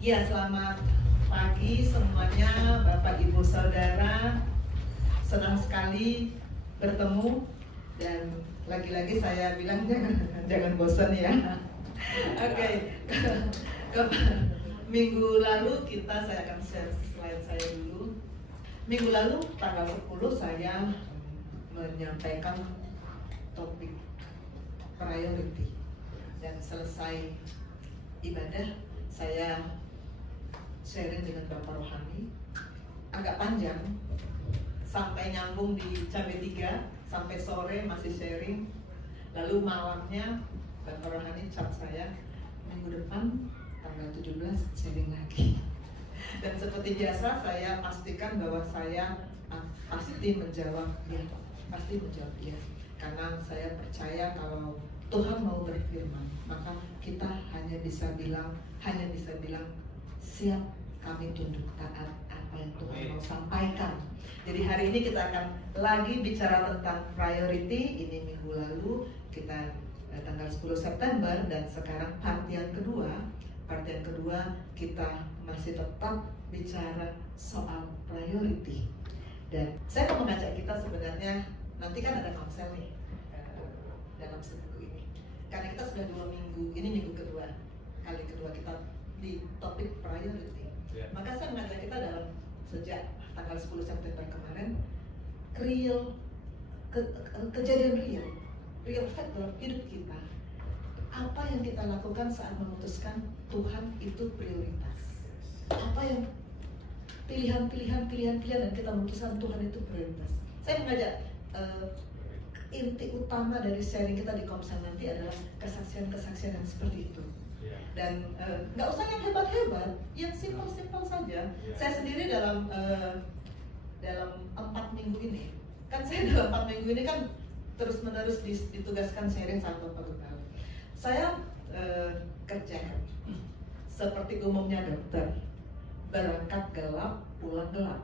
Ya, selamat pagi semuanya, Bapak Ibu Saudara. Senang sekali bertemu dan lagi-lagi saya bilang jangan bosan ya. Oke. Minggu lalu saya akan share slide saya dulu. Minggu lalu tanggal 10 saya menyampaikan topik priority dan selesai ibadah saya sharing dengan Bapak Rohani agak panjang sampai nyambung di Cabe 3 sampai sore masih sharing, lalu malamnya Bapak Rohani chat saya minggu depan tanggal 17 sharing lagi. Dan seperti biasa saya pastikan bahwa saya pasti menjawab ya, karena saya percaya kalau Tuhan mau berfirman maka kita hanya bisa bilang siap, kami tunduk taat apa yang Tuhan mau sampaikan. Jadi hari ini kita akan lagi bicara tentang priority. Ini minggu lalu kita tanggal 10 September dan sekarang part yang kedua kita masih tetap bicara soal priority. Dan saya mau mengajak kita sebenarnya, nanti kan ada komsel nih dalam seminggu ini. Karena kita sudah 2 minggu, ini minggu kedua, kali kedua kita di topik priority. Maka saya mengajak kita dalam sejak tanggal 10 September kemarin, kejadian real fact dalam hidup kita. Apa yang kita lakukan saat memutuskan Tuhan itu prioritas? Apa yang pilihan dan kita memutuskan Tuhan itu prioritas? Saya mengajak inti utama dari sharing kita di Komsel nanti adalah kesaksian-kesaksian yang seperti itu. Dan nggak usah yang hebat-hebat, yang simpel-simpel saja. Saya sendiri dalam 4 minggu ini, kan saya dalam 4 minggu ini kan terus-menerus ditugaskan sharing sama Bapak Gubernur. Saya kerja seperti umumnya dokter, berangkat gelap, pulang gelap.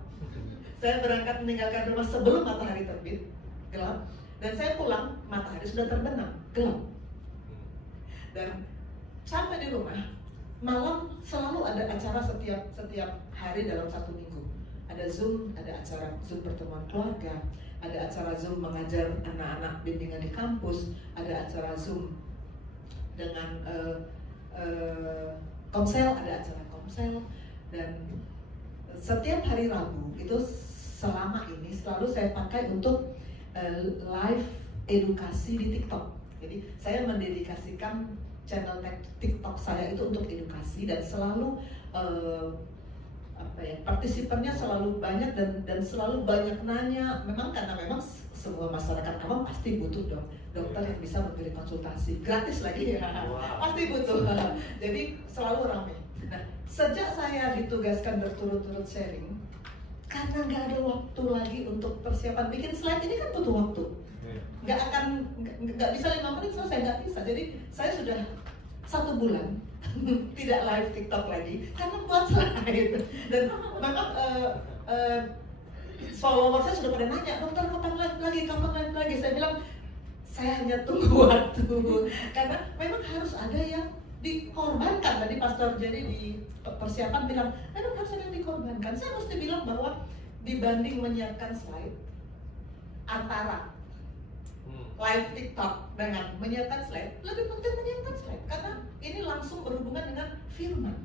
Saya berangkat meninggalkan rumah sebelum matahari terbit, gelap, dan saya pulang matahari sudah terbenam, gelap. Dan sampai di rumah malam selalu ada acara setiap hari dalam 1 minggu. Ada Zoom, ada acara Zoom pertemuan keluarga, ada acara Zoom mengajar anak-anak bimbingan di kampus, ada acara Zoom dengan komsel, ada acara komsel. Dan setiap hari Rabu itu selama ini selalu saya pakai untuk live edukasi di TikTok. Jadi saya mendedikasikan channel TikTok saya itu untuk edukasi dan selalu partisipannya selalu banyak dan selalu banyak nanya. Karena memang semua masyarakat awam pasti butuh dokter yang bisa memberi konsultasi gratis lagi ya. Pasti butuh. Jadi selalu ramai. Nah, sejak saya ditugaskan berturut-turut sharing, karena nggak ada waktu lagi untuk persiapan bikin slide ini kan butuh waktu. Nggak bisa 5 menit selesai, nggak bisa. Jadi saya sudah 1 bulan tidak live TikTok lagi karena buat slide. Dan memang follower saya sudah pada nanya, dokter kapan live lagi? Saya bilang saya hanya tunggu waktu karena memang harus ada yang dikorbankan. Tadi Pastor Jerry di persiapan bilang memang harus ada yang dikorbankan. Saya mesti bilang bahwa dibanding menyiapkan slide, antara live TikTok dengan menyiapkan slide, lebih penting menyiapkan slide karena ini langsung berhubungan dengan firman.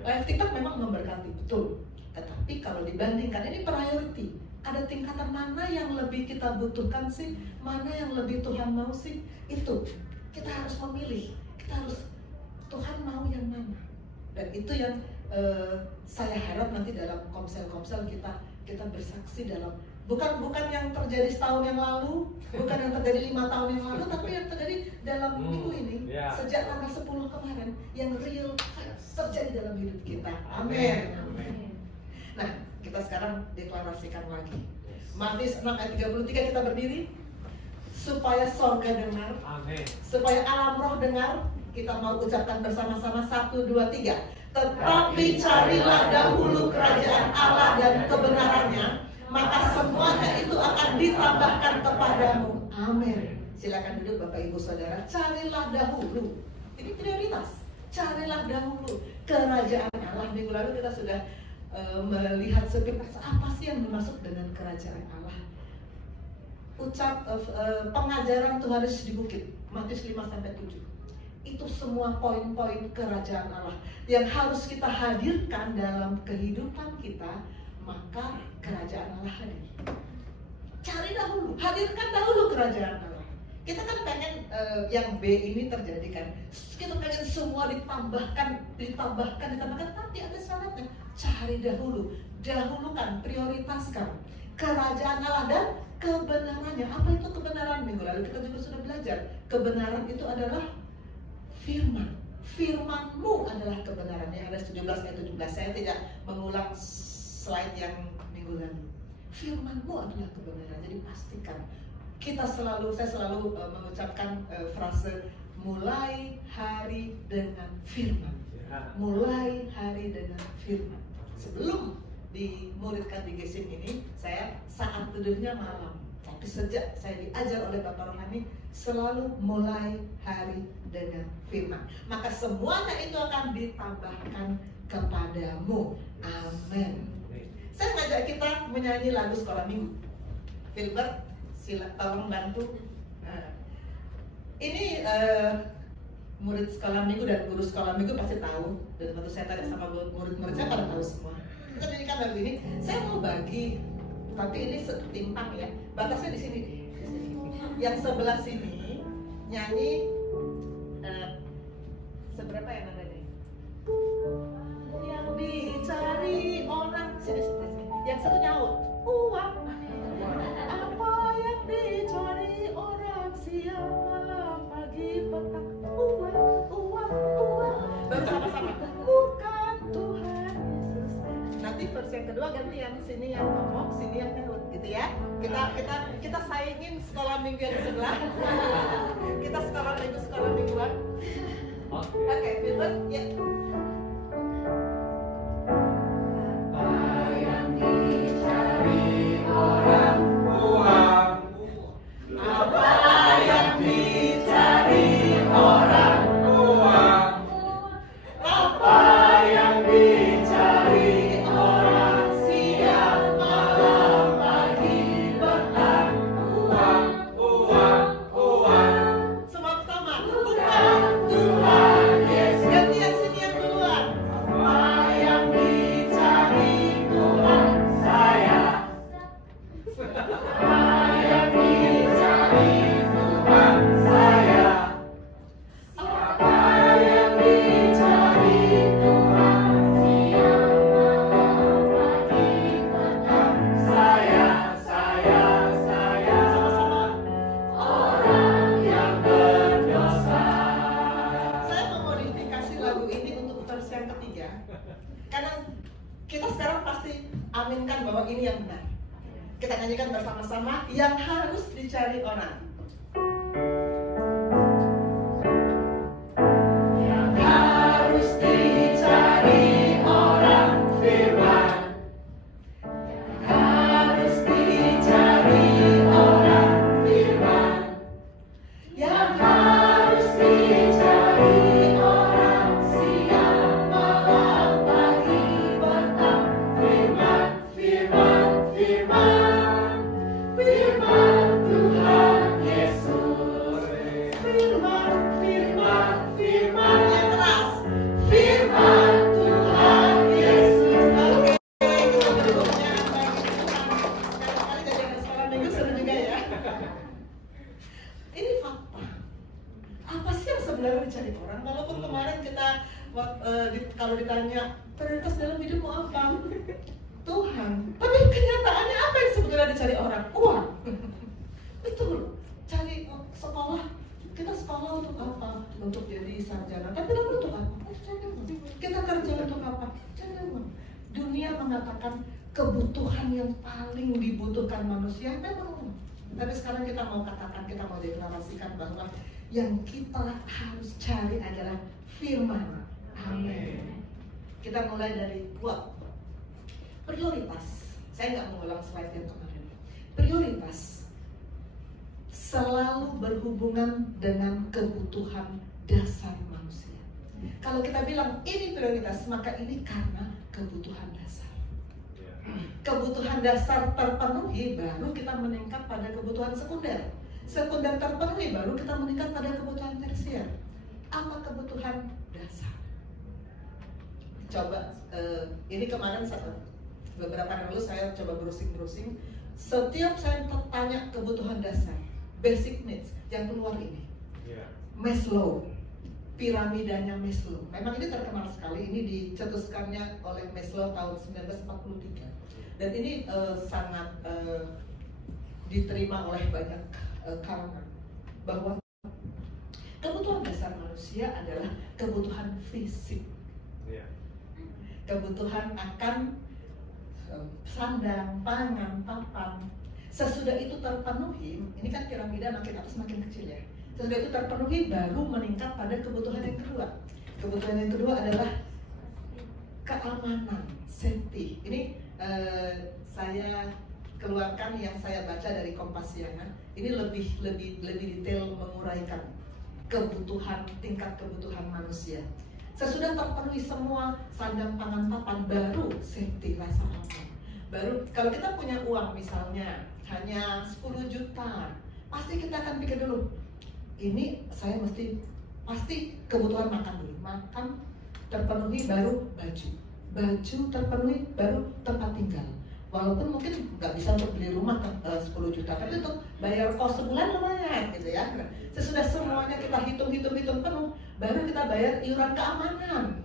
Live TikTok memang memberkati, betul. Tetapi kalau dibandingkan, ini priority. Ada tingkatan mana yang lebih kita butuhkan sih? Mana yang lebih Tuhan mau sih? Itu kita harus memilih. Tuhan mau yang mana? Dan itu yang saya harap nanti dalam komsel-komsel kita bersaksi dalam bukan yang terjadi setahun yang lalu, bukan yang terjadi 5 tahun yang lalu, tapi yang terjadi dalam minggu ini, sejak tanggal 10 kemarin, yang real terjadi dalam hidup kita. Amin. Nah, kita sekarang deklarasikan lagi. Matius 6 ayat 33 kita berdiri. Supaya sorga dengar, supaya alam roh dengar, kita mau ucapkan bersama-sama 1, 2, 3. Tetapi carilah dahulu kerajaan Allah dan kebenarannya, maka semuanya itu akan ditambahkan kepadamu. Amin. Silakan duduk Bapak Ibu Saudara. Carilah dahulu. Ini prioritas. Carilah dahulu kerajaan Allah. Minggu lalu kita sudah melihat sekilas apa sih yang dimaksud dengan kerajaan Allah. Pengajaran Tuhan Yesus di bukit, Matius 5-7. Itu semua poin-poin kerajaan Allah yang harus kita hadirkan dalam kehidupan kita, maka kerajaan Allah hadir. Cari dahulu, hadirkan dahulu kerajaan Allah. Kita kan pengen yang B ini terjadi kan. Kita pengen semua ditambahkan, tapi ada syaratnya. Cari dahulu, dahulukan, prioritaskan kerajaan Allah dan kebenarannya. Apa itu kebenaran? Minggu lalu kita juga sudah belajar. Kebenaran itu adalah firman. Firman-Mu adalah kebenaran. Yang ada 17 ayat 17. Saya tidak mengulang slide yang minggu lalu. Firman-Mu adalah kebenaran. Jadi pastikan saya selalu mengucapkan frase mulai hari dengan firman. Mulai hari dengan firman. Sebelum dimuridkan di Gesim ini, saya saat tidurnya malam. Tapi sejak saya diajar oleh Bapak Rohani, selalu mulai hari dengan firman. Maka semuanya itu akan ditambahkan kepadamu. Amin. Saya ngajak kita menyanyi lagu sekolah minggu. Filbert, tolong bantu. Nah, ini murid sekolah minggu dan guru sekolah minggu pasti tahu. Dan waktu saya tanya sama murid-murid saya pada tahu semua. Kita nyanyikan lagu ini. Saya mau bagi, tapi ini setimpang ya. Batasnya di sini. Yang sebelah sini nyanyi seberapa ya namanya? Yang dicari orang sini. Yang satu nyaut uang. Apa yang dicari orang siang malam pagi petang? Uang. Baru sama-sama. Bukan Tuhan Yesus. Nanti versi yang kedua ganti yang sini yang ngomong, sini yang nyaut, gitu ya. Kita saingin sekolah minggu yang sebelah. Kita sekolah mingguan. Oke, Filter, ya. Yang harus dicari orang. Yang harus dicari orang firman. Yang harus dicari orang firman. Yang harus dicari orang siang malam pagi petang. Firman. Firman Tuhan Yesus. Firman yang keras. Firman Tuhan Yesus. Oke, kita berikutnya bagi Tuhan. Kali-kali jadi anak sekolah minggu seru juga ya. Ini fakta. Apa sih yang sebenarnya dicari orang? Walaupun kemarin kita kalau ditanya prioritas dalam hidupmu apa? Tuhan. Tapi kenyataannya apa yang sebetulnya dicari orang? Uang. Betul. Cari sekolah. Kita sekolah untuk apa? Untuk jadi sarjana. Tapi dapat untuk apa? Cari uang. Kita kerja untuk apa? Cari uang. Dunia mengatakan kebutuhan yang paling dibutuhkan manusia memang uang. Tapi sekarang kita mau katakan, kita mau deklarasikan bahwa yang kita harus cari adalah firman. Amin. Kita mulai dari prioritas. Saya nggak mengulang slide yang kemarin. Prioritas selalu berhubungan dengan kebutuhan dasar manusia. Kalau kita bilang ini prioritas, maka ini karena kebutuhan dasar. Kebutuhan dasar terpenuhi, baru kita meningkat pada kebutuhan sekunder. Sekunder terpenuhi, baru kita meningkat pada kebutuhan tersier. Apa kebutuhan dasar? Coba, ini kemarin beberapa hari lalu saya coba browsing. Setiap saya tanya kebutuhan dasar, basic needs, yang keluar ini. Maslow, piramidanya Maslow. Memang ini terkenal sekali, ini dicetuskannya oleh Maslow tahun 1943. Dan ini sangat diterima oleh banyak kalangan, bahwa kebutuhan dasar manusia adalah kebutuhan fisik. Kebutuhan akan sandang, pangan, papan. Sesudah itu terpenuhi, ini kan piramida makin atas makin kecil ya. Sesudah itu terpenuhi, baru meningkat pada kebutuhan yang kedua. Kebutuhan yang kedua adalah keamanan, safety. Ini saya keluarkan yang saya baca dari Kompasiana. Ini lebih detail menguraikan tingkat kebutuhan manusia. Sesudah terpenuhi semua sandang, pangan, papan, baru safety, rasa aman. Baru kalau kita punya uang misalnya hanya 10 juta, pasti kita akan pikir dulu, ini saya pasti kebutuhan makan dulu. Makan terpenuhi, baru baju terpenuhi, baru tempat tinggal. Walaupun mungkin nggak bisa untuk beli rumah 10 juta, tapi untuk bayar kos sebulan lumayan gitu ya. Sesudah semuanya kita hitung penuh, baru kita bayar iuran keamanan.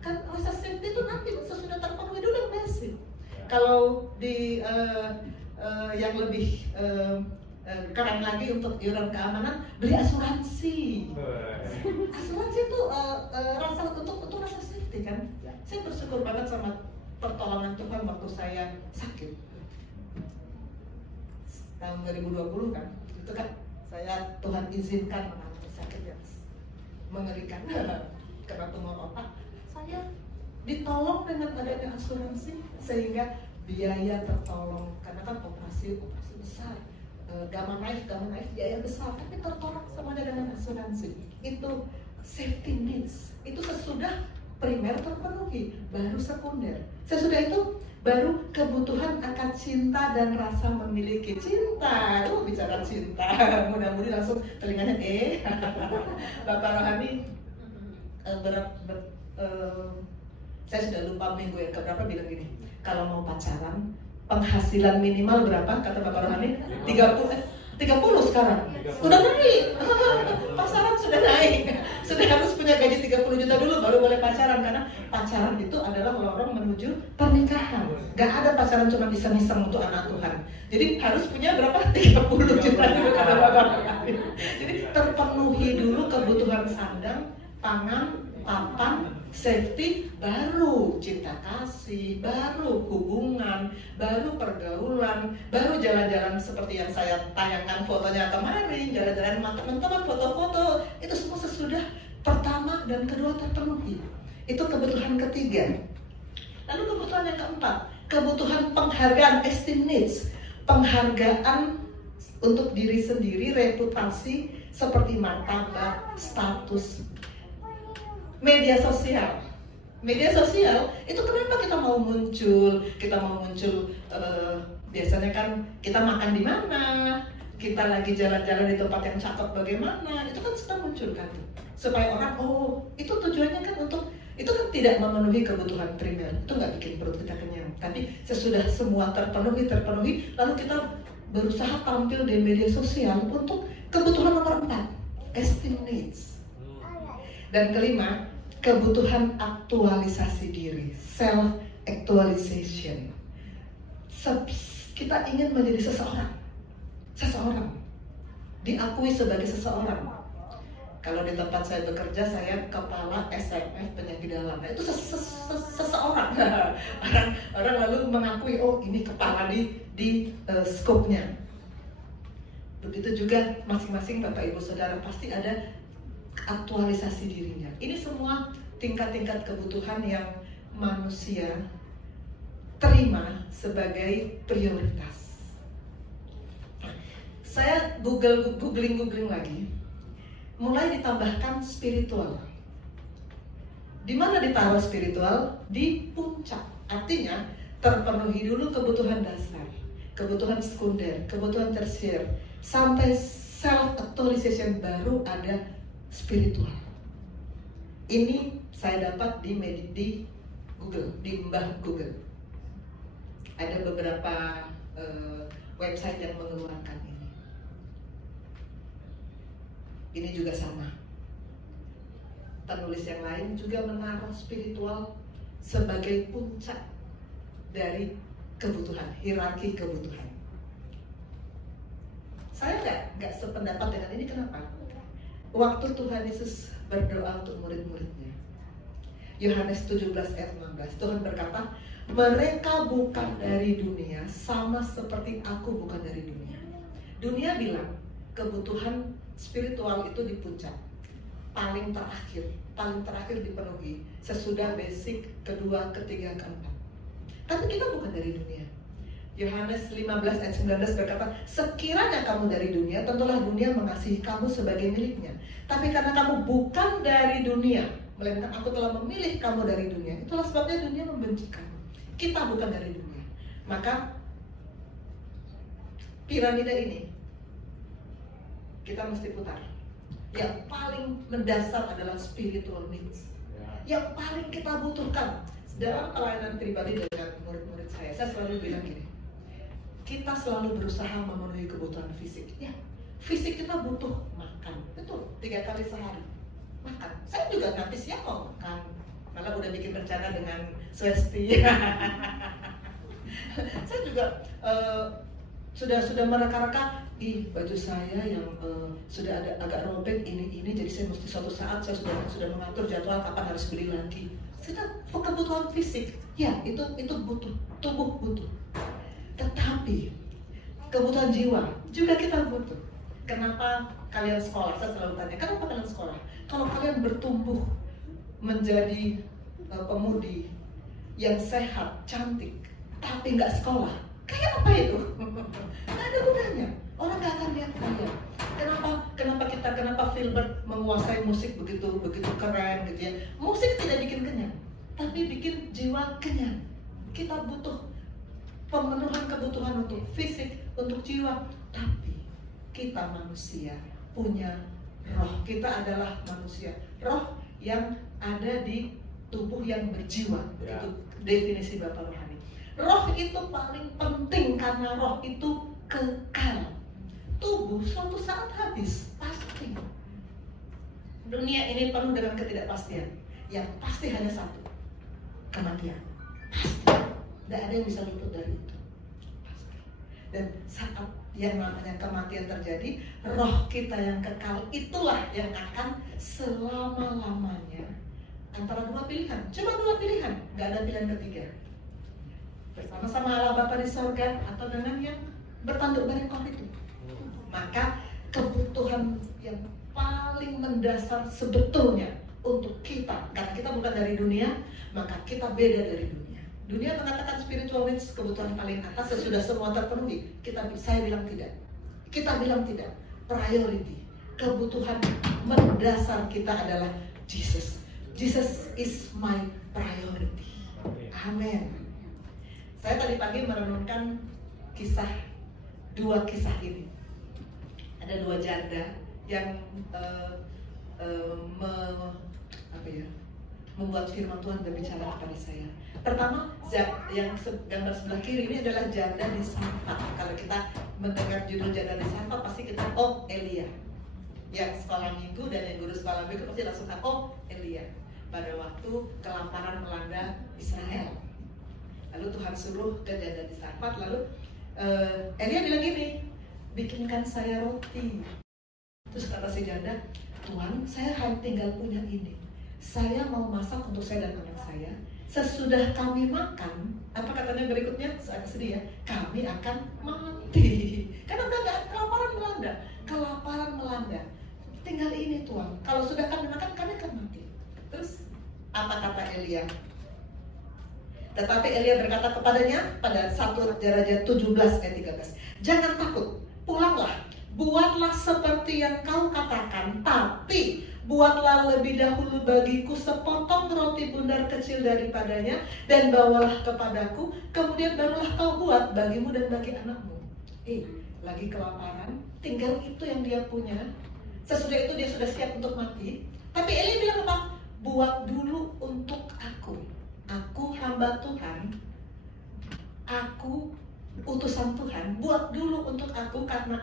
Kan rasa safety itu nanti sesudah terpenuhi dulu yang basic. Kalau di yang lebih keren lagi untuk iuran keamanan, beli asuransi. Asuransi itu untuk rasa safety kan. Saya bersyukur banget sama pertolongan Tuhan waktu saya sakit tahun 2020 kan. Itu kan saya Tuhan izinkan mengalami sakit yang mengerikan karena tumor otak. Saya ditolong dengan adanya asuransi sehingga biaya tertolong, karena kan operasi besar, gamma knife biaya besar, tapi tertolong sama dengan asuransi. Itu safety needs. Itu sesudah primer terpenuhi, baru sekunder. Sesudah itu baru kebutuhan akan cinta dan rasa memiliki. Cinta, itu bicara cinta, mudah-mudahan langsung telinganya Bapak Rohani saya sudah lupa minggu yang keberapa bilang gini, kalau mau pacaran penghasilan minimal berapa kata Bapak Rohani? 30 sekarang. Udah naik. Pacaran sudah naik. Sudah harus punya gaji 30 juta dulu baru boleh pacaran, karena pacaran itu adalah lorong menuju pernikahan. Gak ada pacaran cuma iseng-iseng untuk anak Tuhan. Jadi harus punya berapa? 30 juta dulu kata Bapak Rohani. Jadi terpenuhi dulu kebutuhan sandang, pangan, papan, safety, baru cinta kasih, baru hubungan, baru pergaulan, baru jalan-jalan seperti yang saya tayangkan fotonya kemarin, jalan-jalan sama teman-teman, foto-foto, itu semua sesudah pertama dan kedua terpenuhi. Itu kebutuhan ketiga. Lalu kebutuhan yang keempat, kebutuhan penghargaan, esteem needs, penghargaan untuk diri sendiri, reputasi seperti martabat, status. Media sosial itu kenapa kita mau muncul biasanya kan kita makan di mana, kita lagi jalan-jalan di tempat yang cakep bagaimana, itu kan suka muncul kan supaya orang itu tujuannya kan untuk itu kan tidak memenuhi kebutuhan primer, itu nggak bikin perut kita kenyang. Tapi sesudah semua terpenuhi lalu kita berusaha tampil di media sosial untuk kebutuhan nomor 4, esteem needs. Dan kelima, kebutuhan aktualisasi diri, self actualization. Kita ingin menjadi seseorang, diakui sebagai seseorang. Kalau di tempat saya bekerja, saya kepala SMF penyakit dalam. Nah, itu seseorang. Orang lalu mengakui, ini kepala di skopnya. Begitu juga masing-masing Bapak Ibu Saudara pasti ada aktualisasi dirinya. Ini semua tingkat-tingkat kebutuhan yang manusia terima sebagai prioritas. Saya googling lagi, mulai ditambahkan spiritual. Di mana ditaruh spiritual? Di puncak. Artinya terpenuhi dulu kebutuhan dasar, kebutuhan sekunder, kebutuhan tersier, sampai self actualization baru ada spiritual. Ini saya dapat di Google, di Mbah Google. Ada beberapa website yang mengeluarkan ini. Ini juga sama. Penulis yang lain juga menaruh spiritual sebagai puncak dari kebutuhan, hierarki kebutuhan. Saya nggak sependapat dengan ini. Kenapa? Waktu Tuhan Yesus berdoa untuk murid-muridnya, Yohanes 17 ayat 16, Tuhan berkata, mereka bukan dari dunia, sama seperti aku bukan dari dunia. Dunia bilang kebutuhan spiritual itu di puncak, paling terakhir dipenuhi sesudah basic kedua, ketiga, keempat. Tapi kita bukan dari dunia. Yohanes 15 ayat 19 berkata, sekiranya kamu dari dunia, tentulah dunia mengasihi kamu sebagai miliknya. Tapi karena kamu bukan dari dunia, melainkan aku telah memilih kamu dari dunia, itulah sebabnya dunia membenci kamu. Kita bukan dari dunia. Maka piramida ini kita mesti putar. Yang paling mendasar adalah spiritual needs. Yang paling kita butuhkan dalam pelayanan pribadi dengan murid-murid saya selalu bilang gini, kita selalu berusaha memenuhi kebutuhan fisik. Ya, fisik kita butuh makan, betul, 3 kali sehari makan. Saya juga nanti siang mau makan, malah udah bikin rencana dengan Swesti. Saya juga sudah mereka-reka, baju saya yang sudah ada agak robek ini, jadi saya mesti suatu saat saya sudah mengatur jadwal kapan harus beli lagi. Kita kebutuhan fisik, ya itu butuh, tubuh butuh. Tetapi kebutuhan jiwa juga kita butuh. Kenapa kalian sekolah? Saya selalu tanya, kenapa kalian sekolah? Kalau kalian bertumbuh menjadi pemudi yang sehat, cantik, tapi nggak sekolah, kayak apa itu? Nggak ada gunanya. Orang nggak akan lihat kalian. Kenapa Filbert menguasai musik begitu keren gitu ya? Musik tidak bikin kenyang, tapi bikin jiwa kenyang. Kita butuh pemenuhan kebutuhan untuk fisik, untuk jiwa, tapi kita manusia punya roh. Kita adalah manusia, roh yang ada di tubuh yang berjiwa. Itu definisi Bapak Rohani. Roh itu paling penting karena roh itu kekal. Tubuh suatu saat habis, pasti. Dunia ini penuh dengan ketidakpastian. Yang pasti hanya satu, kematian. Pasti. Tidak ada yang bisa luput dari itu. Pasti. Dan saat yang namanya kematian terjadi, roh kita yang kekal itulah yang akan selama-lamanya antara 2 pilihan. Cuma 2 pilihan, nggak ada pilihan ketiga. Bersama-sama Allah Bapa di sorga atau dengan yang bertanduk berekor itu. Maka kebutuhan yang paling mendasar sebetulnya untuk kita, karena kita bukan dari dunia, maka kita beda dari dunia. Dunia mengatakan spiritual needs, kebutuhan paling atas sesudah semua terpenuhi. Saya bilang tidak. Kita bilang tidak. Priority, kebutuhan mendasar kita adalah Jesus. Jesus is my priority. Amin. Saya tadi pagi merenungkan 2 kisah ini. Ada 2 janda yang membuat firman Tuhan berbicara kepada saya. Pertama, yang gambar sebelah kiri ini adalah janda di Sarfat. Kalau kita mendengar judul janda di Sarfat, pasti kita Elia. Yang sekolah minggu dan yang guru sekolah minggu pasti langsung Elia. Pada waktu kelaparan melanda Israel. Lalu Tuhan suruh ke janda di Sarfat, lalu Elia bilang gini, bikinkan saya roti. Terus kata si janda, Tuhan, saya hanya tinggal punya ini. Saya mau masak untuk saya dan anak saya. Sesudah kami makan, apa katanya berikutnya? Saya sedih ya, kami akan mati. Karena udah gak kelaparan melanda. Tinggal ini Tuhan, kalau sudah kami makan, kami akan mati. Terus apa kata Elia? Tetapi Elia berkata kepadanya pada 1 Raja 17 ayat 13, jangan takut, pulanglah, buatlah seperti yang kau katakan, tapi buatlah lebih dahulu bagiku sepotong roti bundar kecil daripadanya dan bawalah kepadaku, kemudian barulah kau buat bagimu dan bagi anakmu. Lagi kelaparan, tinggal itu yang dia punya. Sesudah itu dia sudah siap untuk mati. Tapi Eli bilang apa? Buat dulu untuk aku. Aku hamba Tuhan, aku utusan Tuhan. Buat dulu untuk aku karena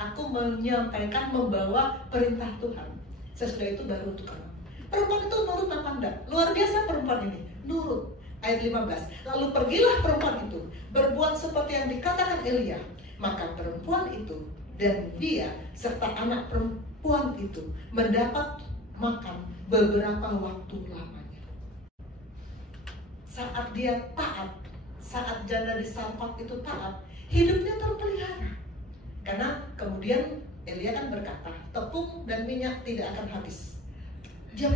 aku menyampaikan, membawa perintah Tuhan. Sesudah itu baru untuk kamu. Perempuan itu nurut apa enggak? Luar biasa perempuan ini, nurut. Ayat 15. Lalu pergilah perempuan itu, berbuat seperti yang dikatakan Elia. Maka perempuan itu dan dia serta anak perempuan itu mendapat makan beberapa waktu lamanya. Saat dia taat, saat janda di Sarfat itu taat, hidupnya terpelihara. Karena kemudian Elia kan berkata, tepung dan minyak tidak akan habis. Dia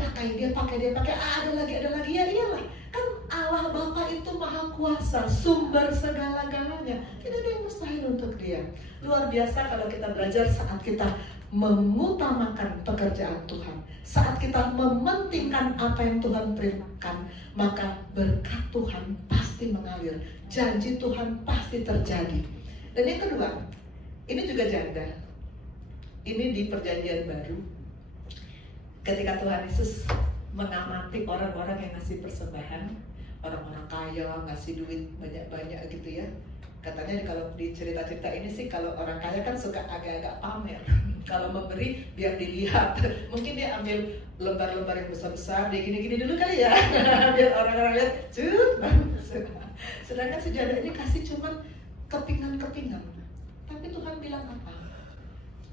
pakai, ada lagi, ya iyalah. Kan Allah Bapa itu maha kuasa, sumber segala-galanya. Tidak ada yang mustahil untuk dia. Luar biasa kalau kita belajar saat kita mengutamakan pekerjaan Tuhan. Saat kita mementingkan apa yang Tuhan perintahkan, maka berkat Tuhan pasti mengalir. Janji Tuhan pasti terjadi. Dan yang kedua, ini juga janda. Ini di perjanjian baru. Ketika Tuhan Yesus mengamati orang-orang yang ngasih persembahan, orang-orang kaya ngasih duit banyak-banyak gitu ya. Katanya kalau di cerita-cerita ini sih, kalau orang kaya kan suka agak-agak pamer. Kalau memberi biar dilihat. Mungkin dia ambil lembar-lembar yang besar-besar, dia gini-gini dulu kali ya. Biar orang-orang lihat, sedangkan si janda ini kasih cuman kepingan-kepingan. Tapi Tuhan bilang apa?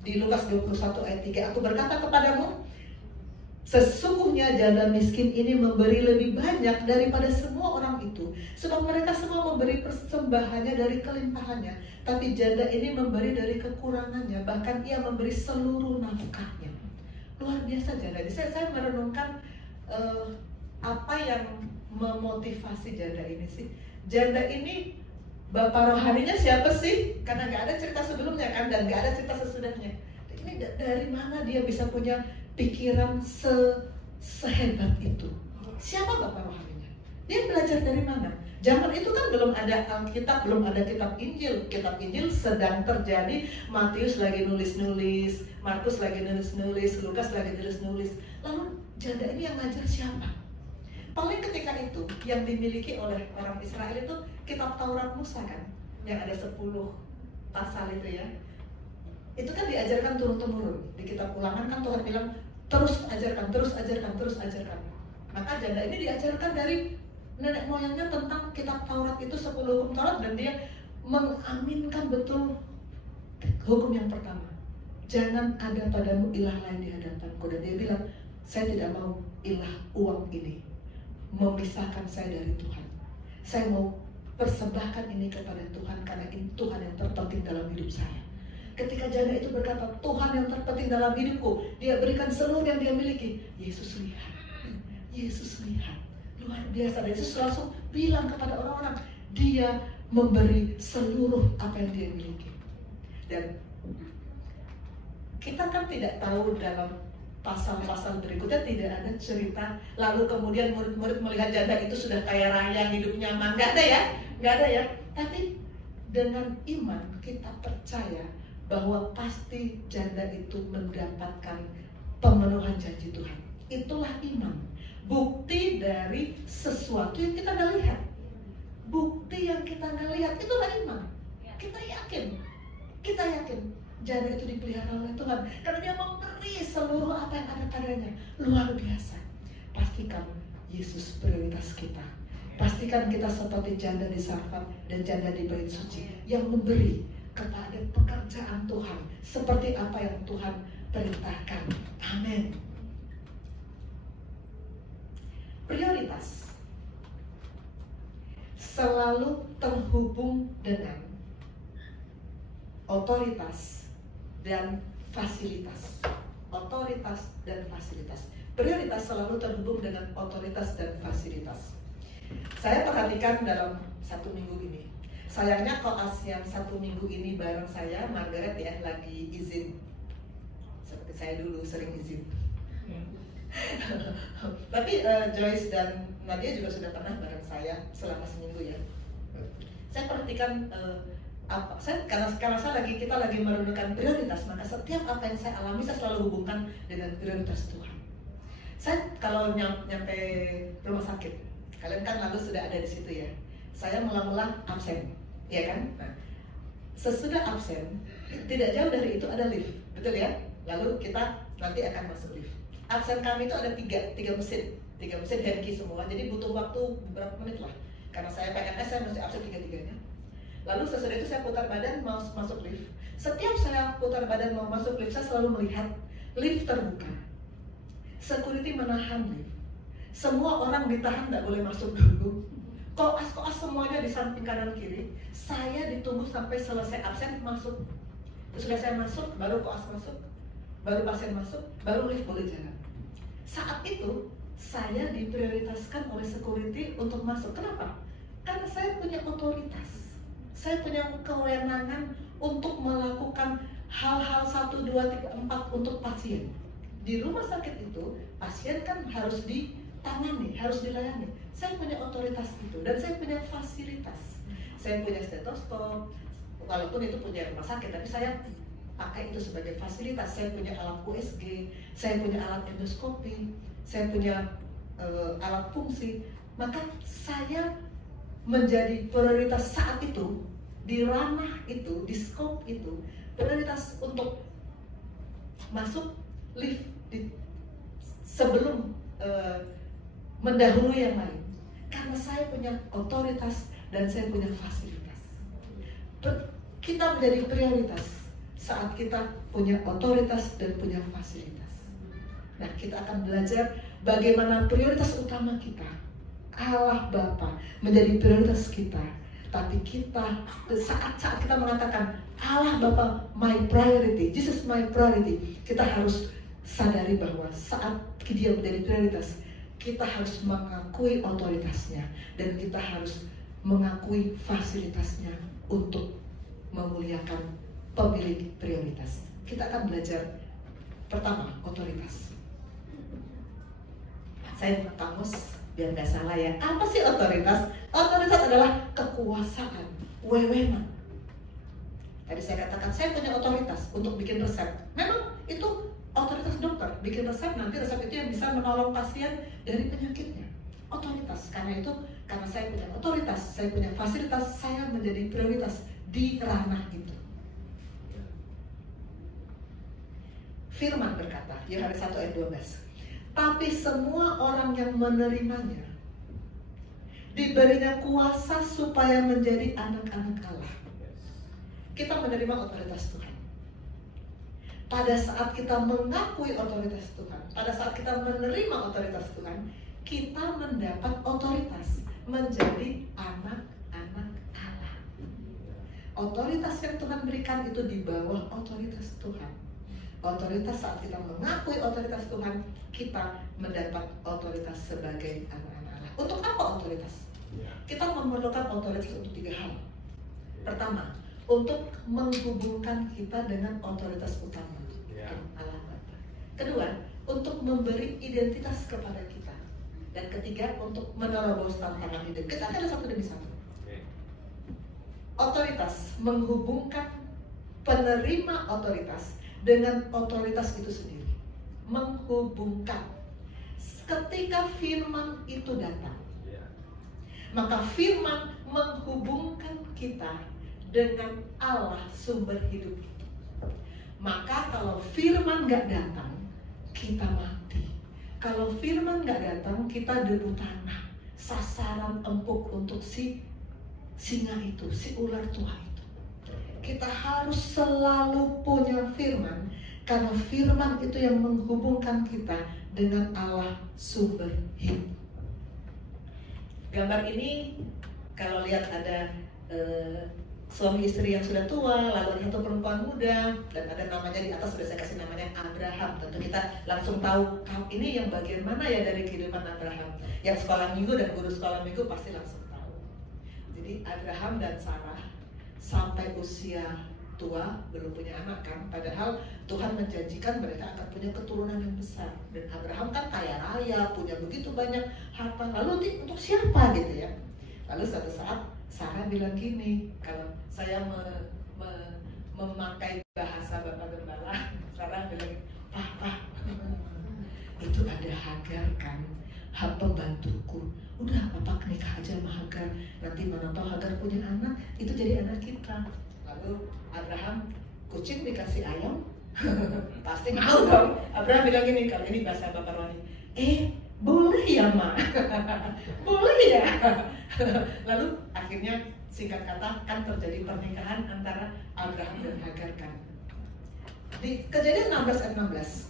Di Lukas 21 ayat 3, aku berkata kepadamu, sesungguhnya janda miskin ini memberi lebih banyak daripada semua orang itu, sebab mereka semua memberi persembahannya dari kelimpahannya, tapi janda ini memberi dari kekurangannya, bahkan ia memberi seluruh nafkahnya. Luar biasa janda. Saya merenungkan apa yang memotivasi janda ini sih. Janda ini bapak rohaninya siapa sih? Karena nggak ada cerita sebelumnya kan, dan nggak ada cerita sesudahnya. Ini dari mana dia bisa punya pikiran sehebat itu? Siapa bapak rohaninya? Dia belajar dari mana? Zaman itu kan belum ada Alkitab, belum ada kitab Injil. Kitab Injil sedang terjadi. Matius lagi nulis-nulis, Markus lagi nulis-nulis, Lukas lagi nulis-nulis. Lalu janda ini yang ngajar siapa? Paling ketika itu yang dimiliki oleh orang Israel itu kitab Taurat Musa kan, yang ada 10 pasal itu ya. Itu kan diajarkan turun-temurun. Di kitab Ulangan kan Tuhan bilang terus ajarkan. Maka janda ini diajarkan dari nenek moyangnya tentang kitab Taurat itu, 10 hukum Taurat, dan dia mengaminkan betul hukum yang pertama. Jangan ada padamu ilah lain di hadapanku. Dan dia bilang, saya tidak mau ilah uang ini memisahkan saya dari Tuhan. Saya mau persembahkan ini kepada Tuhan karena ini Tuhan yang terpenting dalam hidup saya. Ketika janda itu berkata, Tuhan yang terpenting dalam hidupku, dia berikan seluruh yang dia miliki. Yesus lihat. Luar biasa. Dan Yesus langsung bilang kepada orang-orang, dia memberi seluruh apa yang dia miliki. Dan kita kan tidak tahu dalam pasal-pasal berikutnya, tidak ada cerita lalu kemudian murid-murid melihat janda itu sudah kaya raya, hidup nyaman. Nggak ada ya. Tapi dengan iman kita percaya bahwa pasti janda itu mendapatkan pemenuhan janji Tuhan. Itulah iman. Bukti dari sesuatu yang kita nggak lihat. Bukti yang kita nggak lihat, itulah iman. Kita yakin janda itu dipelihara oleh Tuhan karena dia memberi seluruh apa yang ada padanya. Luar biasa. Pastikan Yesus prioritas kita. Pastikan kita seperti janda di Sarfat dan janda di Bait Suci yang memberi kepada pekerjaan Tuhan seperti apa yang Tuhan perintahkan. Amin. Prioritas selalu terhubung dengan otoritas dan fasilitas. Otoritas dan fasilitas. Prioritas selalu terhubung dengan otoritas dan fasilitas. Saya perhatikan dalam 1 minggu ini. Sayangnya koas yang 1 minggu ini bareng saya, Margaret ya, lagi izin. Seperti saya dulu sering izin. Tapi Joyce dan Nadia juga sudah pernah bareng saya selama seminggu ya. Saya perhatikan karena kita lagi merenungkan prioritas, maka setiap apa yang saya alami saya selalu hubungkan dengan prioritas Tuhan. Saya kalau nyampe rumah sakit, kalian kan lalu sudah ada di situ ya. Saya mula-mula absen, ya kan? Nah, sesudah absen, tidak jauh dari itu ada lift, betul ya? Lalu kita nanti akan masuk lift. Absen kami itu ada tiga mesin handkey semua, jadi butuh waktu beberapa menit lah. Karena saya PNS, saya mesti absen tiga-tiganya. Lalu sesudah itu saya putar badan mau masuk lift. Setiap saya putar badan mau masuk lift, saya selalu melihat lift terbuka. Security menahan lift. Semua orang ditahan, nggak boleh masuk dulu. Koas semuanya di samping kanan kiri. Saya ditunggu sampai selesai absen masuk. Sesudah saya masuk, baru koas masuk, baru pasien masuk, baru lift boleh jalan. Saat itu saya diprioritaskan oleh security untuk masuk. Kenapa? Karena saya punya otoritas. Saya punya kewenangan untuk melakukan hal-hal 1, 2, 3, 4 untuk pasien. Di rumah sakit itu, pasien kan harus ditangani, harus dilayani. Saya punya otoritas itu dan saya punya fasilitas. Saya punya stetoskop, walaupun itu punya rumah sakit, tapi saya pakai itu sebagai fasilitas. Saya punya alat USG, saya punya alat endoskopi, saya punya alat fungsi. Maka saya menjadi prioritas saat itu, di ranah itu, di scope itu, prioritas untuk masuk lift sebelum mendahului yang lain. Karena saya punya otoritas dan saya punya fasilitas. Kita menjadi prioritas saat kita punya otoritas dan punya fasilitas. Nah, kita akan belajar bagaimana prioritas utama kita, Allah Bapa, menjadi prioritas kita. Tapi kita, saat kita mengatakan Allah Bapa my priority, Jesus my priority, kita harus sadari bahwa saat dia menjadi prioritas, kita harus mengakui otoritasnya dan kita harus mengakui fasilitasnya untuk memuliakan pemilik prioritas. Kita akan belajar pertama, otoritas. Saya buka kamus biar nggak salah ya. Apa sih otoritas? Otoritas adalah kekuasaan, wewenang. Tadi saya katakan saya punya otoritas untuk bikin resep. Memang itu otoritas dokter, bikin resep, nanti resep itu yang bisa menolong pasien dari penyakitnya. Otoritas, karena saya punya otoritas, saya punya fasilitas, saya menjadi prioritas di ranah itu. Firman berkata, Yohanes 1 ayat 12, tapi semua orang yang menerimanya diberinya kuasa supaya menjadi anak-anak Allah. Kita menerima otoritas Tuhan. Pada saat kita mengakui otoritas Tuhan, pada saat kita menerima otoritas Tuhan, kita mendapat otoritas menjadi anak-anak Allah. Otoritas yang Tuhan berikan itu di bawah otoritas Tuhan. Otoritas saat kita mengakui otoritas Tuhan, kita mendapat otoritas sebagai anak-anak Allah. Untuk apa otoritas? Kita memerlukan otoritas untuk 3 hal. Pertama, untuk menghubungkan kita dengan otoritas utama, Allah Bapa. Kedua, untuk memberi identitas kepada kita. Dan ketiga, untuk menerobos tantangan hidup. Kita ada satu demi satu. Otoritas menghubungkan penerima otoritas dengan otoritas itu sendiri. Menghubungkan. Ketika firman itu datang, maka firman menghubungkan kita dengan Allah sumber hidup itu. Maka kalau firman gak datang, kita mati. Kalau firman gak datang, kita debu tanah, sasaran empuk untuk si singa itu, si ular tua itu. Kita harus selalu punya firman, karena firman itu yang menghubungkan kita dengan Allah sumber hidup. Gambar ini kalau lihat ada suami istri yang sudah tua, lalu ada satu perempuan muda, dan ada namanya di atas, sudah saya kasih namanya Abraham. Tentu kita langsung tahu ini yang bagian mana ya dari kehidupan Abraham. Yang sekolah minggu dan guru sekolah minggu pasti langsung tahu. Jadi Abraham dan Sarah sampai usia tua, belum punya anak kan. Padahal Tuhan menjanjikan mereka akan punya keturunan yang besar. Dan Abraham kan kaya raya, punya begitu banyak harta. Lalu untuk siapa gitu ya? Lalu suatu saat Sarah bilang gini, kalau saya memakai bahasa Bapak Gembala, Sarah bilang, Pak, itu ada Hagar kan, pembantuku. Udah Bapak nikah aja sama Hagar, nanti mana tahu Hagar punya anak, itu jadi anak kita. Lalu Abraham, kucing dikasih ayam, pasti mau dong. Abraham bilang gini, kalau ini bahasa Bapak Roni, boleh ya Ma? Boleh ya? Lalu akhirnya singkat kata kan terjadi pernikahan antara Abraham dan Hagar kan. Di Kejadian 16 ayat 16,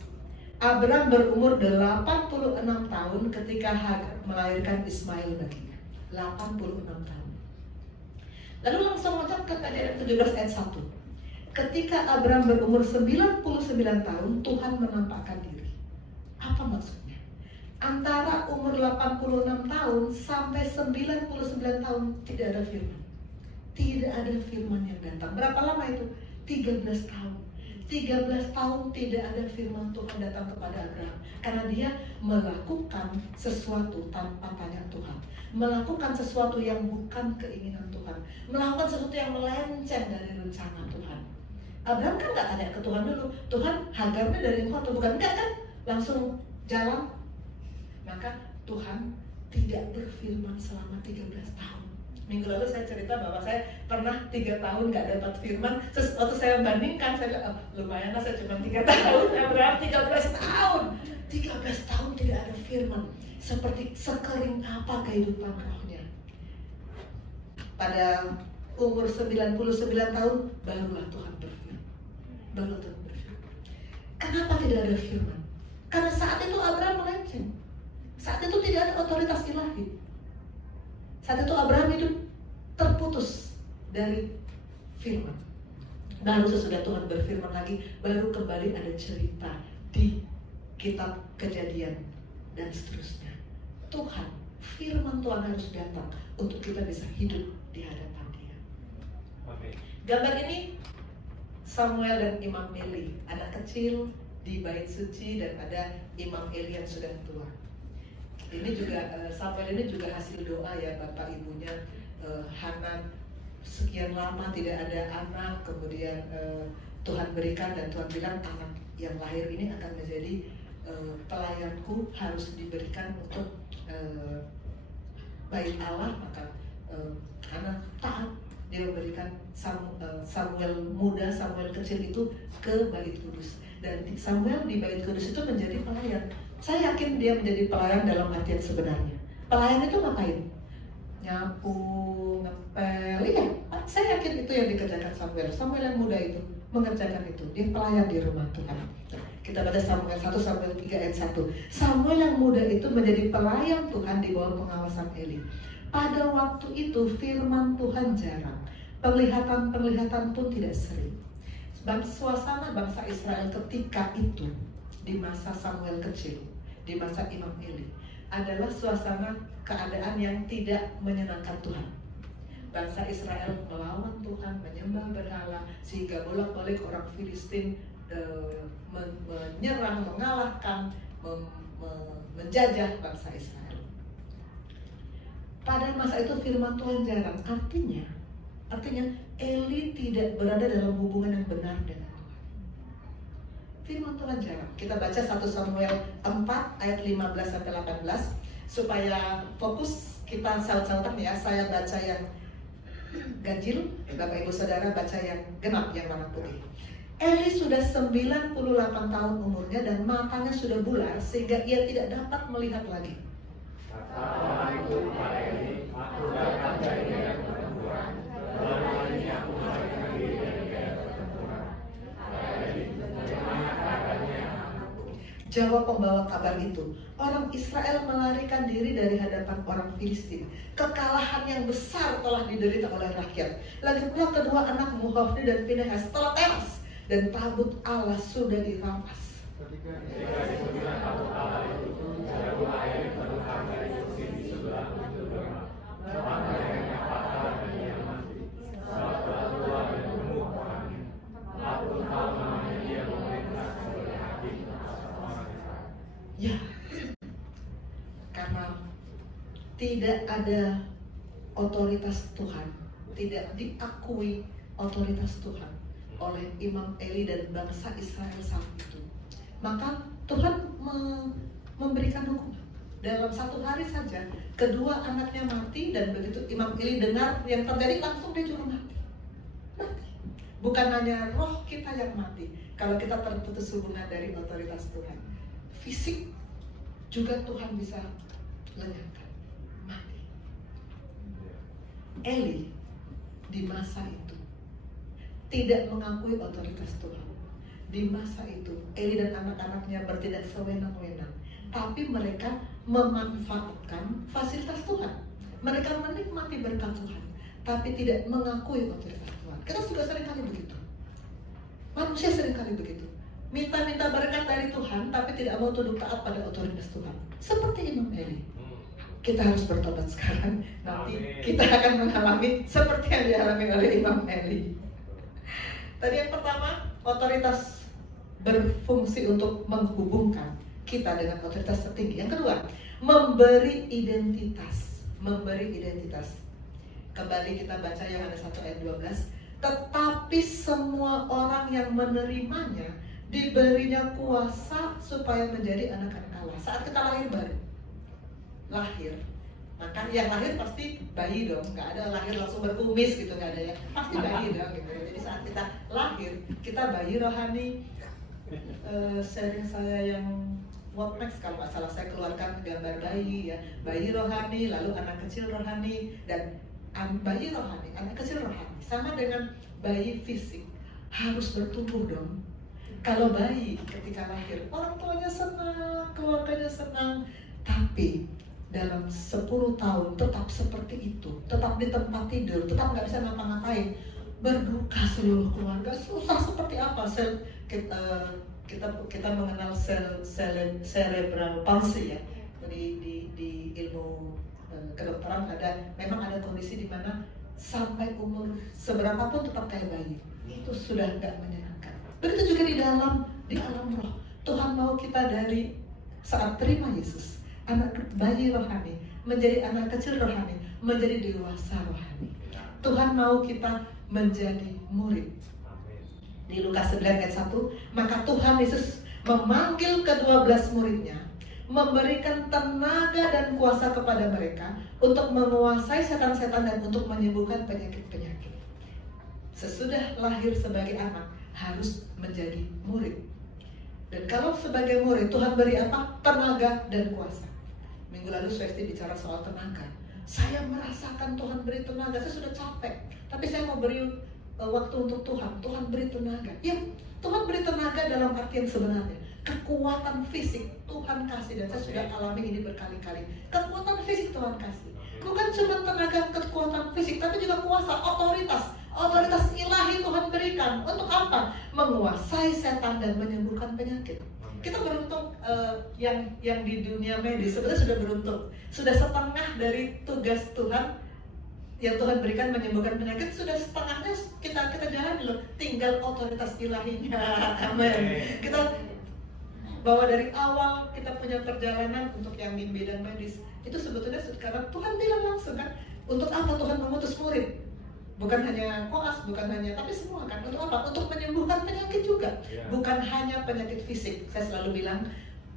Abraham berumur 86 tahun ketika Hagar melahirkan Ismail baginya. 86 tahun. Lalu langsung loncat ke Kejadian 17 ayat 1. Ketika Abraham berumur 99 tahun, Tuhan menampakkan diri. Apa maksudnya? Antara umur 86 tahun sampai 99 tahun tidak ada firman. Tidak ada firman yang datang. Berapa lama itu? 13 tahun. 13 tahun tidak ada firman Tuhan datang kepada Abraham. Karena dia melakukan sesuatu tanpa tanya Tuhan. Melakukan sesuatu yang bukan keinginan Tuhan. Melakukan sesuatu yang melenceng dari rencana Tuhan. Abraham kan gak tanya ke Tuhan dulu, Tuhan Hagarnya dari engkau atau bukan? Enggak kan? Langsung jalan. Maka Tuhan tidak berfirman selama 13 tahun. Minggu lalu saya cerita bahwa saya pernah 3 tahun gak dapat firman. Waktu saya bandingkan, saya bilang, lumayan lah saya cuma 3 tahun. Abraham 13 tahun. 13 tahun tidak ada firman. Seperti sekering apa kehidupan rohnya. Pada umur 99 tahun, barulah Tuhan berfirman. Baru Tuhan berfirman. Kenapa tidak ada firman? Karena saat itu Abraham melenceng. Saat itu tidak ada otoritas ilahi. Saat itu Abraham hidup terputus dari firman. Baru sesudah Tuhan berfirman lagi, baru kembali ada cerita di kitab Kejadian dan seterusnya. Tuhan, firman Tuhan harus datang untuk kita bisa hidup di hadapan Dia. Gambar ini Samuel dan Imam Eli, anak kecil di bait suci, dan ada Imam Eli yang sudah tua. Ini juga Samuel ini juga hasil doa ya bapak ibunya. Hana sekian lama tidak ada anak, kemudian Tuhan berikan dan Tuhan bilang anak yang lahir ini akan menjadi pelayanku, harus diberikan untuk bait Allah. Maka Hana taat, dia memberikan Samuel muda, Samuel kecil itu ke bait kudus, dan Samuel di bait kudus itu menjadi pelayan. Saya yakin dia menjadi pelayan dalam artian sebenarnya. Pelayan itu ngapain? Nyapu, ngepel, iya. Saya yakin itu yang dikerjakan Samuel. Samuel yang muda itu mengerjakan itu. Dia pelayan di rumah Tuhan. Kita baca Samuel 1, Samuel 3 ayat 1. Samuel yang muda itu menjadi pelayan Tuhan di bawah pengawasan Eli. Pada waktu itu firman Tuhan jarang. Penglihatan pun tidak sering. Suasana bangsa Israel ketika itu, di masa Samuel kecil, di masa Imam Eli, adalah suasana keadaan yang tidak menyenangkan Tuhan. Bangsa Israel melawan Tuhan, menyembah berhala, sehingga bolak-balik orang Filistin menyerang, mengalahkan, menjajah bangsa Israel. Pada masa itu firman Tuhan jarang. Artinya Eli tidak berada dalam hubungan yang benar dengan Tuhan. Firman Tuhan jarang. Kita baca 1 Samuel 4 ayat 15 sampai 18 supaya fokus kita saut-sautan ya. Saya baca yang ganjil, Bapak Ibu Saudara baca yang genap, yang warna putih. Eli sudah 98 tahun umurnya dan matanya sudah bular sehingga ia tidak dapat melihat lagi. Kata itu kepada Eli, aku datang dari daerah pertempuran, selama ini aku melarikan diri dari daerah pertempuran. Kata Eli, bagaimana keadaannya? Jawab pembawa kabar itu, orang Israel melarikan diri dari hadapan orang Filistin. Kekalahan yang besar telah diderita oleh rakyat. Lagi pula kedua anakmu Hofni dan Pinehas telah tewas dan tabut Allah sudah dirampas. Ketika disembilan tabut Allah itu, jauh air berhutang dari bukit di sebelah ujung Bema. Maka yang patah dan yang mati, sebab telah tua dan gemuk orangnya. tidak ada otoritas Tuhan, tidak diakui otoritas Tuhan oleh Imam Eli dan bangsa Israel saat itu. Maka Tuhan memberikan hukuman. Dalam 1 hari saja, kedua anaknya mati, dan begitu Imam Eli dengar yang terjadi, langsung dia juga mati. Bukan hanya roh kita yang mati, kalau kita terputus hubungan dari otoritas Tuhan, fisik juga Tuhan bisa lenyapkan, mati. Eli di masa itu tidak mengakui otoritas Tuhan. Di masa itu Eli dan anak-anaknya bertindak sewenang-wenang, tapi mereka memanfaatkan fasilitas Tuhan. Mereka menikmati berkat Tuhan, tapi tidak mengakui otoritas Tuhan. Kita juga seringkali begitu. Manusia seringkali begitu. Minta-minta berkat dari Tuhan, tapi tidak mau tunduk taat pada otoritas Tuhan. Seperti Imam Eli. Kita harus bertobat sekarang. Nanti kita akan mengalami seperti yang dialami oleh Imam Eli. Tadi yang pertama, otoritas berfungsi untuk menghubungkan kita dengan otoritas tertinggi. Yang kedua, memberi identitas. Memberi identitas. Kembali kita baca Yohanes 1 ayat 12. Tetapi semua orang yang menerimanya diberinya kuasa supaya menjadi anak-anak Allah. Saat kita lahir baru, lahir, maka yang lahir pasti bayi dong, nggak ada lahir langsung berkumis gitu, nggak ada ya, pasti bayi dong gitu. Jadi saat kita lahir, kita bayi rohani. Sharing saya yang Walkmax kalau nggak salah, saya keluarkan gambar bayi ya, bayi rohani, lalu anak kecil rohani, dan bayi rohani, anak kecil rohani, sama dengan bayi fisik, harus bertumbuh dong. Kalau bayi ketika lahir, orang tuanya senang, keluarganya senang, tapi dalam 10 tahun tetap seperti itu, tetap di tempat tidur, tetap nggak bisa ngapa-ngapain, berduka seluruh keluarga. Susah seperti apa? Kita mengenal sel cerebral palsy ya, di ilmu kedokteran memang ada kondisi di mana sampai umur seberapapun tetap kayak bayi. Itu sudah nggak menyenangkan. Begitu juga di alam roh. Tuhan mau kita dari saat terima Yesus, anak bayi rohani, menjadi anak kecil rohani, menjadi dewasa rohani. Tuhan mau kita menjadi murid. Di Lukas 9 ayat 1, maka Tuhan Yesus memanggil ke-12 muridnya, memberikan tenaga dan kuasa kepada mereka untuk menguasai setan-setan dan untuk menyembuhkan penyakit-penyakit. Sesudah lahir sebagai anak, harus menjadi murid. Dan kalau sebagai murid, Tuhan beri apa? Tenaga dan kuasa. Minggu lalu Swesti bicara soal tenaga. Saya merasakan Tuhan beri tenaga, saya sudah capek, tapi saya mau beri waktu untuk Tuhan. Tuhan beri tenaga. Ya, Tuhan beri tenaga dalam arti yang sebenarnya. Kekuatan fisik Tuhan kasih, dan saya sudah alami ini berkali-kali. Kekuatan fisik Tuhan kasih. Bukan cuma tenaga kekuatan fisik, tapi juga kuasa, otoritas ilahi Tuhan berikan. Untuk apa? Menguasai setan dan menyembuhkan penyakit. Kita beruntung yang di dunia medis sebenarnya sudah beruntung. Sudah setengah dari tugas Tuhan yang Tuhan berikan menyembuhkan penyakit, sudah setengahnya kita jalani loh. Tinggal otoritas ilahinya. Amin. Kita bahwa dari awal kita punya perjalanan untuk yang di bidang medis itu sebetulnya sekarang Tuhan bilang langsung kan, untuk apa Tuhan mengutus murid? Bukan hanya koas, bukan hanya, tapi semua kan. Untuk apa? Untuk menyembuhkan penyakit juga. Bukan hanya penyakit fisik. Saya selalu bilang,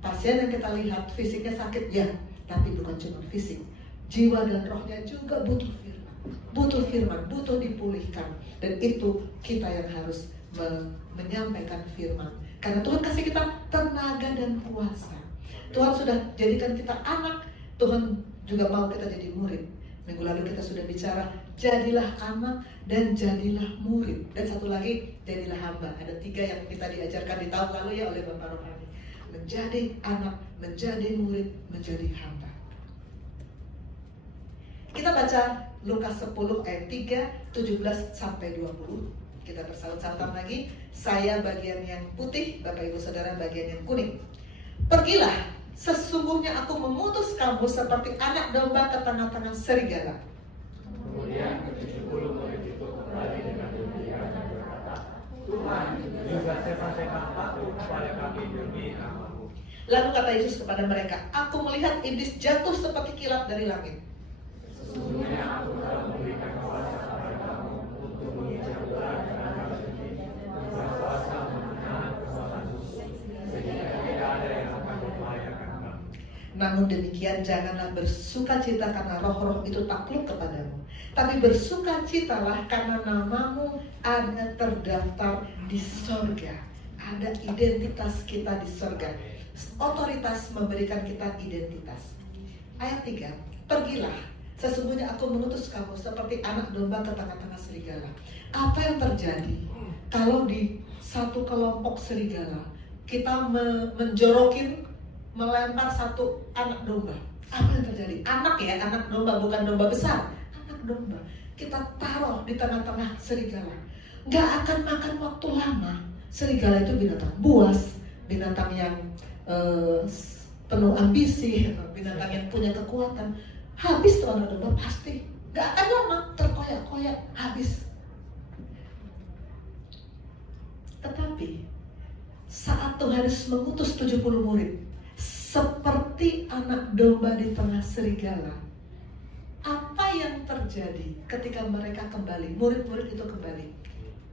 pasien yang kita lihat fisiknya sakit ya, tapi bukan cuma fisik, jiwa dan rohnya juga butuh firman, butuh dipulihkan. Dan itu kita yang harus menyampaikan firman. Karena Tuhan kasih kita tenaga dan kuasa. Tuhan sudah jadikan kita anak, Tuhan juga mau kita jadi murid. Minggu lalu kita sudah bicara, jadilah anak dan jadilah murid. Dan satu lagi, jadilah hamba. Ada 3 yang kita diajarkan di tahun lalu ya oleh Bapak Rohani. Menjadi anak, menjadi murid, menjadi hamba. Kita baca Lukas 10 ayat 3, 17 sampai 20. Kita bersaut-sautan lagi. Saya bagian yang putih, Bapak Ibu Saudara bagian yang kuning. Pergilah, sesungguhnya aku memutus kamu seperti anak domba ke tengah-tengah serigala. Kemudian ke-70 murid itu kembali dengan gembira dan berkata, Tuhan, juga setan-setan patuh kepada kami demi namamu. Lalu kata Yesus kepada mereka, aku melihat iblis jatuh seperti kilat dari langit. Sesungguhnya aku telah memberikan kuasa kepadamu untuk menginjak berat dan kaki, dan kuasa menahan kekuatan musuh, sehingga tidak ada yang akan membahayakan kamu. Namun demikian janganlah bersukacita karena roh-roh itu takluk kepadamu, tapi bersukacitalah karena namamu ada terdaftar di sorga. Ada identitas kita di sorga. Otoritas memberikan kita identitas. Ayat 3, pergilah, sesungguhnya aku mengutus kamu seperti anak domba ke tengah-tengah serigala. Apa yang terjadi kalau di satu kelompok serigala kita menjorokin, melempar satu anak domba? Apa yang terjadi? Anak ya, anak domba, bukan domba besar. Anak domba kita taruh di tengah-tengah serigala. Gak akan makan waktu lama. Serigala itu binatang buas, binatang yang penuh ambisi, binatang yang punya kekuatan. Habis tuh anak domba pasti. Gak akan lama, terkoyak-koyak, habis. Tetapi saat Tuhan Yesus mengutus 70 murid seperti anak domba di tengah serigala, apa yang terjadi ketika mereka kembali? Murid-murid itu kembali.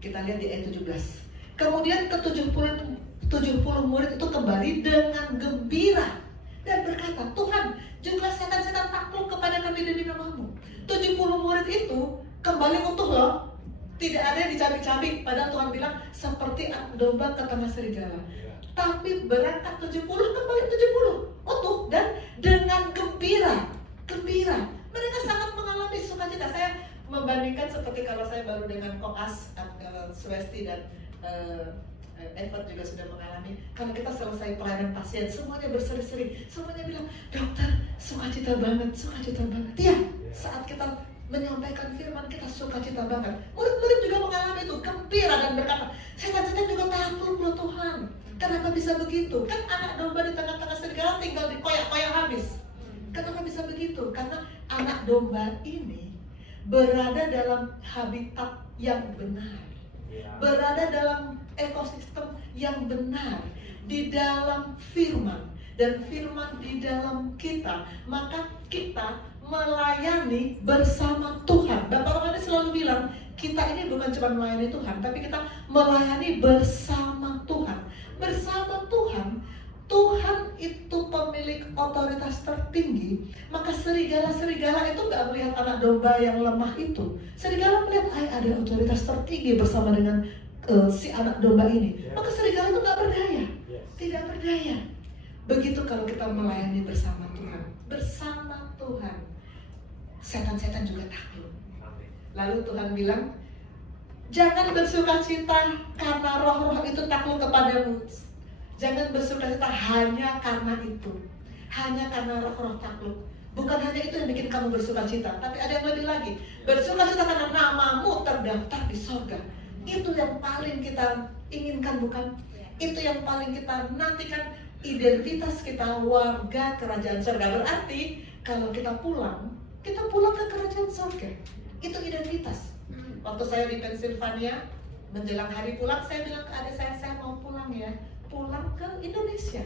Kita lihat di ayat 17. Kemudian ke 70 murid itu kembali dengan gembira dan berkata, Tuhan, jumlah setan-setan takluk kepada kami demi namamu. 70 murid itu kembali utuh loh. Tidak ada yang dicabik-cabik. Padahal Tuhan bilang seperti domba ke tengah serigala. Tapi berangkat 70 kembali 70 utuh dan dengan gembira. Gembira. Mereka sangat mengalami sukacita. Saya membandingkan seperti kalau saya baru dengan Koas, Swesti dan Edward juga sudah mengalami. Kalau kita selesai pelayanan pasien, semuanya berseri-seri, semuanya bilang, dokter, sukacita banget, sukacita banget. Ya, saat kita menyampaikan firman, kita sukacita banget. Murid-murid juga mengalami itu, gembira dan berkata, setan-setan juga takluk loh Tuhan. Kenapa bisa begitu? Kan anak domba di tengah-tengah serigala tinggal dikoyak-koyak habis. Kenapa bisa begitu? Karena anak domba ini berada dalam habitat yang benar, berada dalam ekosistem yang benar, di dalam firman, dan firman di dalam kita. Maka kita melayani bersama Tuhan. Bapak Rohani selalu bilang, kita ini bukan cuma melayani Tuhan, tapi kita melayani bersama Tuhan. Bersama Tuhan, Tuhan itu pemilik otoritas tertinggi. Maka serigala-serigala itu gak melihat anak domba yang lemah itu. Serigala melihat, ada otoritas tertinggi bersama dengan si anak domba ini. Maka serigala itu gak berdaya. Tidak berdaya. Begitu kalau kita melayani bersama Tuhan. Bersama Tuhan, setan-setan juga takluk. Lalu Tuhan bilang, jangan bersukacita karena roh-roh itu takluk kepadamu. Jangan bersukacita hanya karena itu, hanya karena roh-roh takluk. Bukan hanya itu yang bikin kamu bersukacita, tapi ada yang lebih lagi. Bersukacita karena namamu terdaftar di sorga. Itu yang paling kita inginkan, bukan? Itu yang paling kita nantikan. Identitas kita warga kerajaan sorga. Berarti kalau kita pulang ke kerajaan sorga. Itu identitas. Waktu saya di Pennsylvania, menjelang hari pulang, saya bilang ke adik saya mau pulang ya. Pulang ke Indonesia.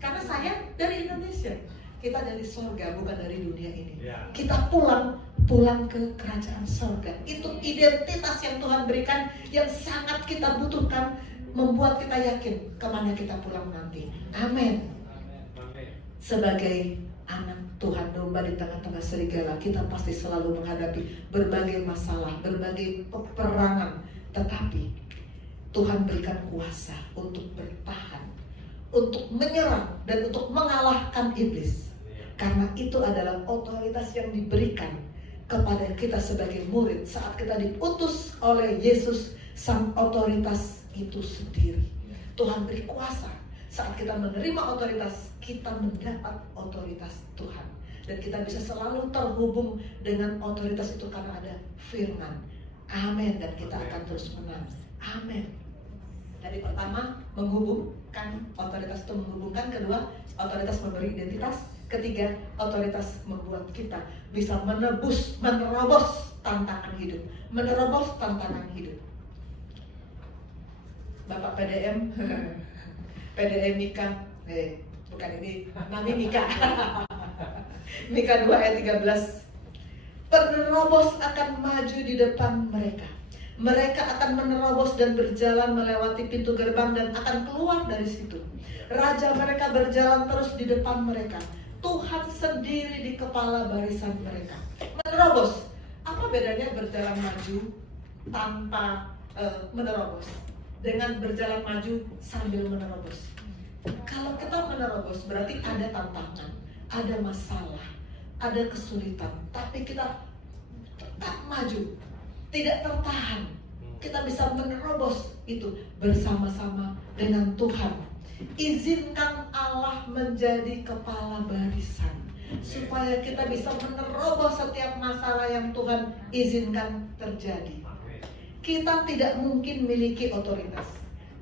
Karena saya dari Indonesia. Kita dari sorga, bukan dari dunia ini. Kita pulang ke kerajaan sorga. Itu identitas yang Tuhan berikan, yang sangat kita butuhkan, membuat kita yakin kemana kita pulang nanti. Amin. Sebagai anak Tuhan domba di tengah-tengah serigala, kita pasti selalu menghadapi berbagai masalah, berbagai peperangan. Tetapi Tuhan berikan kuasa untuk bertahan, untuk menyerang, dan untuk mengalahkan iblis. Karena itu adalah otoritas yang diberikan kepada kita sebagai murid saat kita diutus oleh Yesus, sang otoritas itu sendiri. Tuhan beri kuasa. Saat kita menerima otoritas, kita mendapat otoritas Tuhan. Dan kita bisa selalu terhubung dengan otoritas itu karena ada firman. Amin. Dan kita akan terus menang. Amin. Dari pertama, menghubungkan, otoritas itu menghubungkan. Kedua, otoritas memberi identitas. Ketiga, otoritas membuat kita bisa menerobos tantangan hidup. Menerobos tantangan hidup. Bapak PDM, PDM Mika, bukan ini, Nami Mika. Mika 2 ayat 13. Penerobos akan maju di depan mereka. Mereka akan menerobos dan berjalan melewati pintu gerbang dan akan keluar dari situ. Raja mereka berjalan terus di depan mereka. Tuhan sendiri di kepala barisan mereka. Menerobos. Apa bedanya berjalan maju tanpa menerobos dengan berjalan maju sambil menerobos? Kalau kita menerobos berarti ada tantangan, ada masalah, ada kesulitan, tapi kita tetap maju, tidak tertahan. Kita bisa menerobos itu bersama-sama dengan Tuhan. Izinkan Allah menjadi kepala barisan, supaya kita bisa menerobos setiap masalah yang Tuhan izinkan terjadi. Kita tidak mungkin miliki otoritas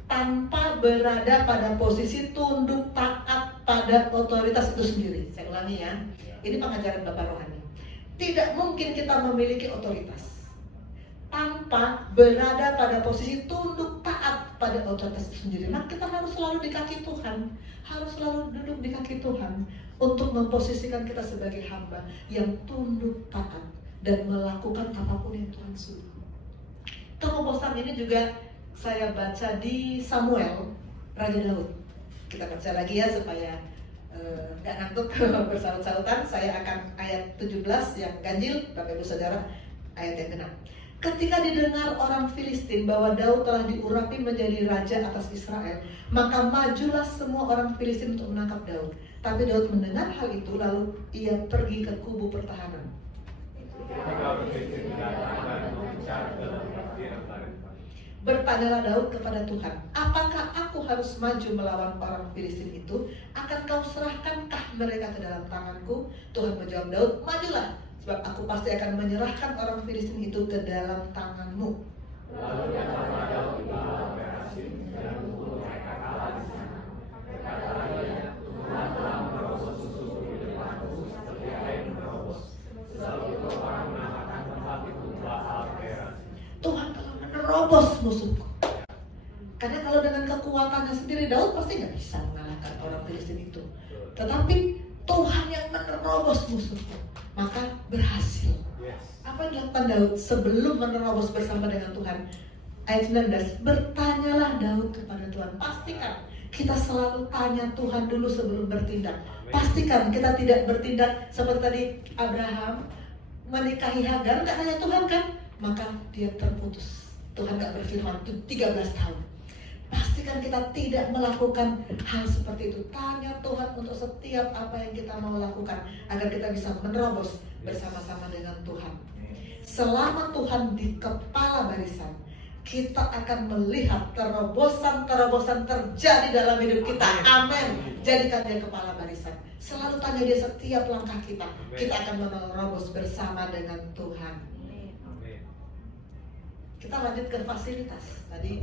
tanpa berada pada posisi tunduk taat pada otoritas itu sendiri. Saya ulangi ya, ini pengajaran Bapak Rohani. Tidak mungkin kita memiliki otoritas tanpa berada pada posisi tunduk taat pada otoritas itu sendiri. Maka kita harus selalu di kaki Tuhan, harus selalu duduk di kaki Tuhan untuk memposisikan kita sebagai hamba yang tunduk taat dan melakukan apapun yang Tuhan suruh. Terobosan ini juga saya baca di Samuel, Raja Daud. Kita baca lagi ya supaya nggak ngantuk bersaut-sautan. Saya akan ayat 17 yang ganjil, Bapak Ibu Saudara, ayat yang genap. Ketika didengar orang Filistin bahwa Daud telah diurapi menjadi raja atas Israel, maka majulah semua orang Filistin untuk menangkap Daud. Tapi Daud mendengar hal itu, lalu ia pergi ke kubu pertahanan. Bertanyalah Daud kepada Tuhan, apakah aku harus maju melawan orang Filistin itu? Akan kau serahkankah mereka ke dalam tanganku? Tuhan menjawab Daud, majulah, sebab aku pasti akan menyerahkan orang Filistin itu ke dalam tanganmu. Lalu datanglah Daud ke Berasim dan membunuh mereka kalah di sana. Berkatalah ia, Tuhan telah merobos susuku di depanku seperti air merobos. Sebab itu orang menamakan tempat itu Baal-Perazim. Tuhan telah menerobos musuhku. Karena kalau dengan kekuatannya sendiri Daud pasti nggak bisa mengalahkan orang Filistin itu. Tetapi Tuhan yang menerobos musuhku, maka berhasil. Apa yang dilakukan Daud sebelum menerobos bersama dengan Tuhan? Ayat 19, bertanyalah Daud kepada Tuhan. Pastikan kita selalu tanya Tuhan dulu sebelum bertindak. Pastikan kita tidak bertindak seperti tadi Abraham menikahi Hagar, nggak tanya Tuhan kan? Maka dia terputus. Tuhan gak berfirman 13 tahun. Pastikan kita tidak melakukan hal seperti itu. Tanya Tuhan untuk setiap apa yang kita mau lakukan, agar kita bisa menerobos bersama-sama dengan Tuhan. Selama Tuhan di kepala barisan, kita akan melihat terobosan-terobosan terjadi dalam hidup kita. Amin. Jadikan dia kepala barisan. Selalu tanya dia setiap langkah kita. Kita akan menerobos bersama dengan Tuhan. Kita lanjut ke fasilitas. Tadi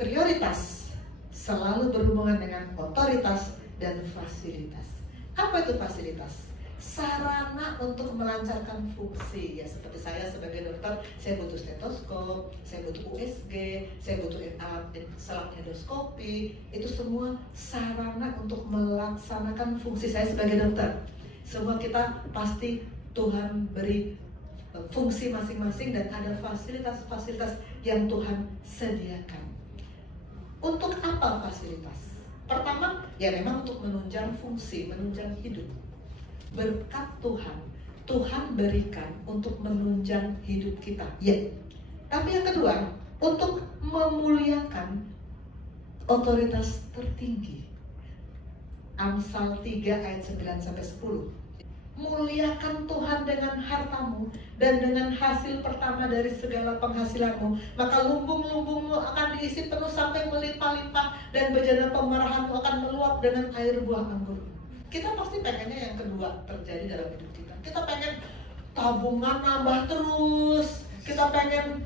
prioritas selalu berhubungan dengan otoritas dan fasilitas. Apa itu fasilitas? Sarana untuk melancarkan fungsi. Ya seperti saya sebagai dokter, saya butuh stetoskop, saya butuh USG, saya butuh selang endoskopi. Itu semua sarana untuk melaksanakan fungsi saya sebagai dokter. Semua kita pasti Tuhan beri fungsi masing-masing dan ada fasilitas-fasilitas yang Tuhan sediakan. Untuk apa fasilitas? Pertama, ya memang untuk menunjang fungsi, menunjang hidup. Berkat Tuhan berikan untuk menunjang hidup kita. Ya. Tapi yang kedua, untuk memuliakan otoritas tertinggi. Amsal 3 ayat 9-10. Muliakan Tuhan dengan hartamu dan dengan hasil pertama dari segala penghasilanmu, maka lumbung-lumbungmu akan diisi penuh sampai melimpah-limpah dan bejana pemerahanmu akan meluap dengan air buah anggur. Kita pasti pengennya yang kedua terjadi dalam hidup kita. Kita pengen tabungan nambah terus, kita pengen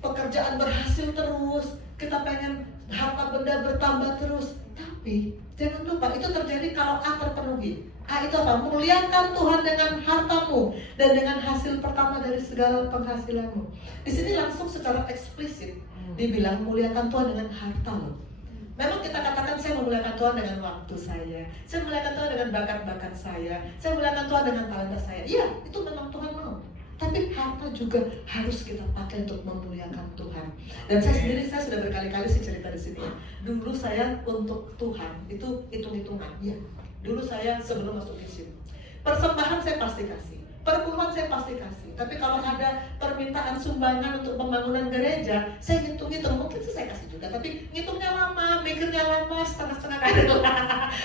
pekerjaan berhasil terus, kita pengen harta benda bertambah terus. Tapi jangan lupa itu terjadi kalau A terpenuhi. A itu apa? Muliakan Tuhan dengan hartamu dan dengan hasil pertama dari segala penghasilanmu. Di sini langsung secara eksplisit dibilang muliakan Tuhan dengan hartamu. Memang kita katakan saya memuliakan Tuhan dengan waktu saya memuliakan Tuhan dengan bakat-bakat saya memuliakan Tuhan dengan talenta saya. Iya, itu memang Tuhan mau. Tapi harta juga harus kita pakai untuk memuliakan Tuhan. Dan saya sendiri, saya sudah berkali-kali sih cerita di sini. Dulu saya untuk Tuhan itu hitung-hitungan. Ya, dulu saya sebelum masuk Kisim, persembahan saya pasti kasih, perpuluhan saya pasti kasih. Tapi kalau ada permintaan sumbangan untuk pembangunan gereja, saya hitung-hitung, mungkin sih saya kasih juga. Tapi ngitungnya lama, mikirnya lama, setengah-setengah kadang.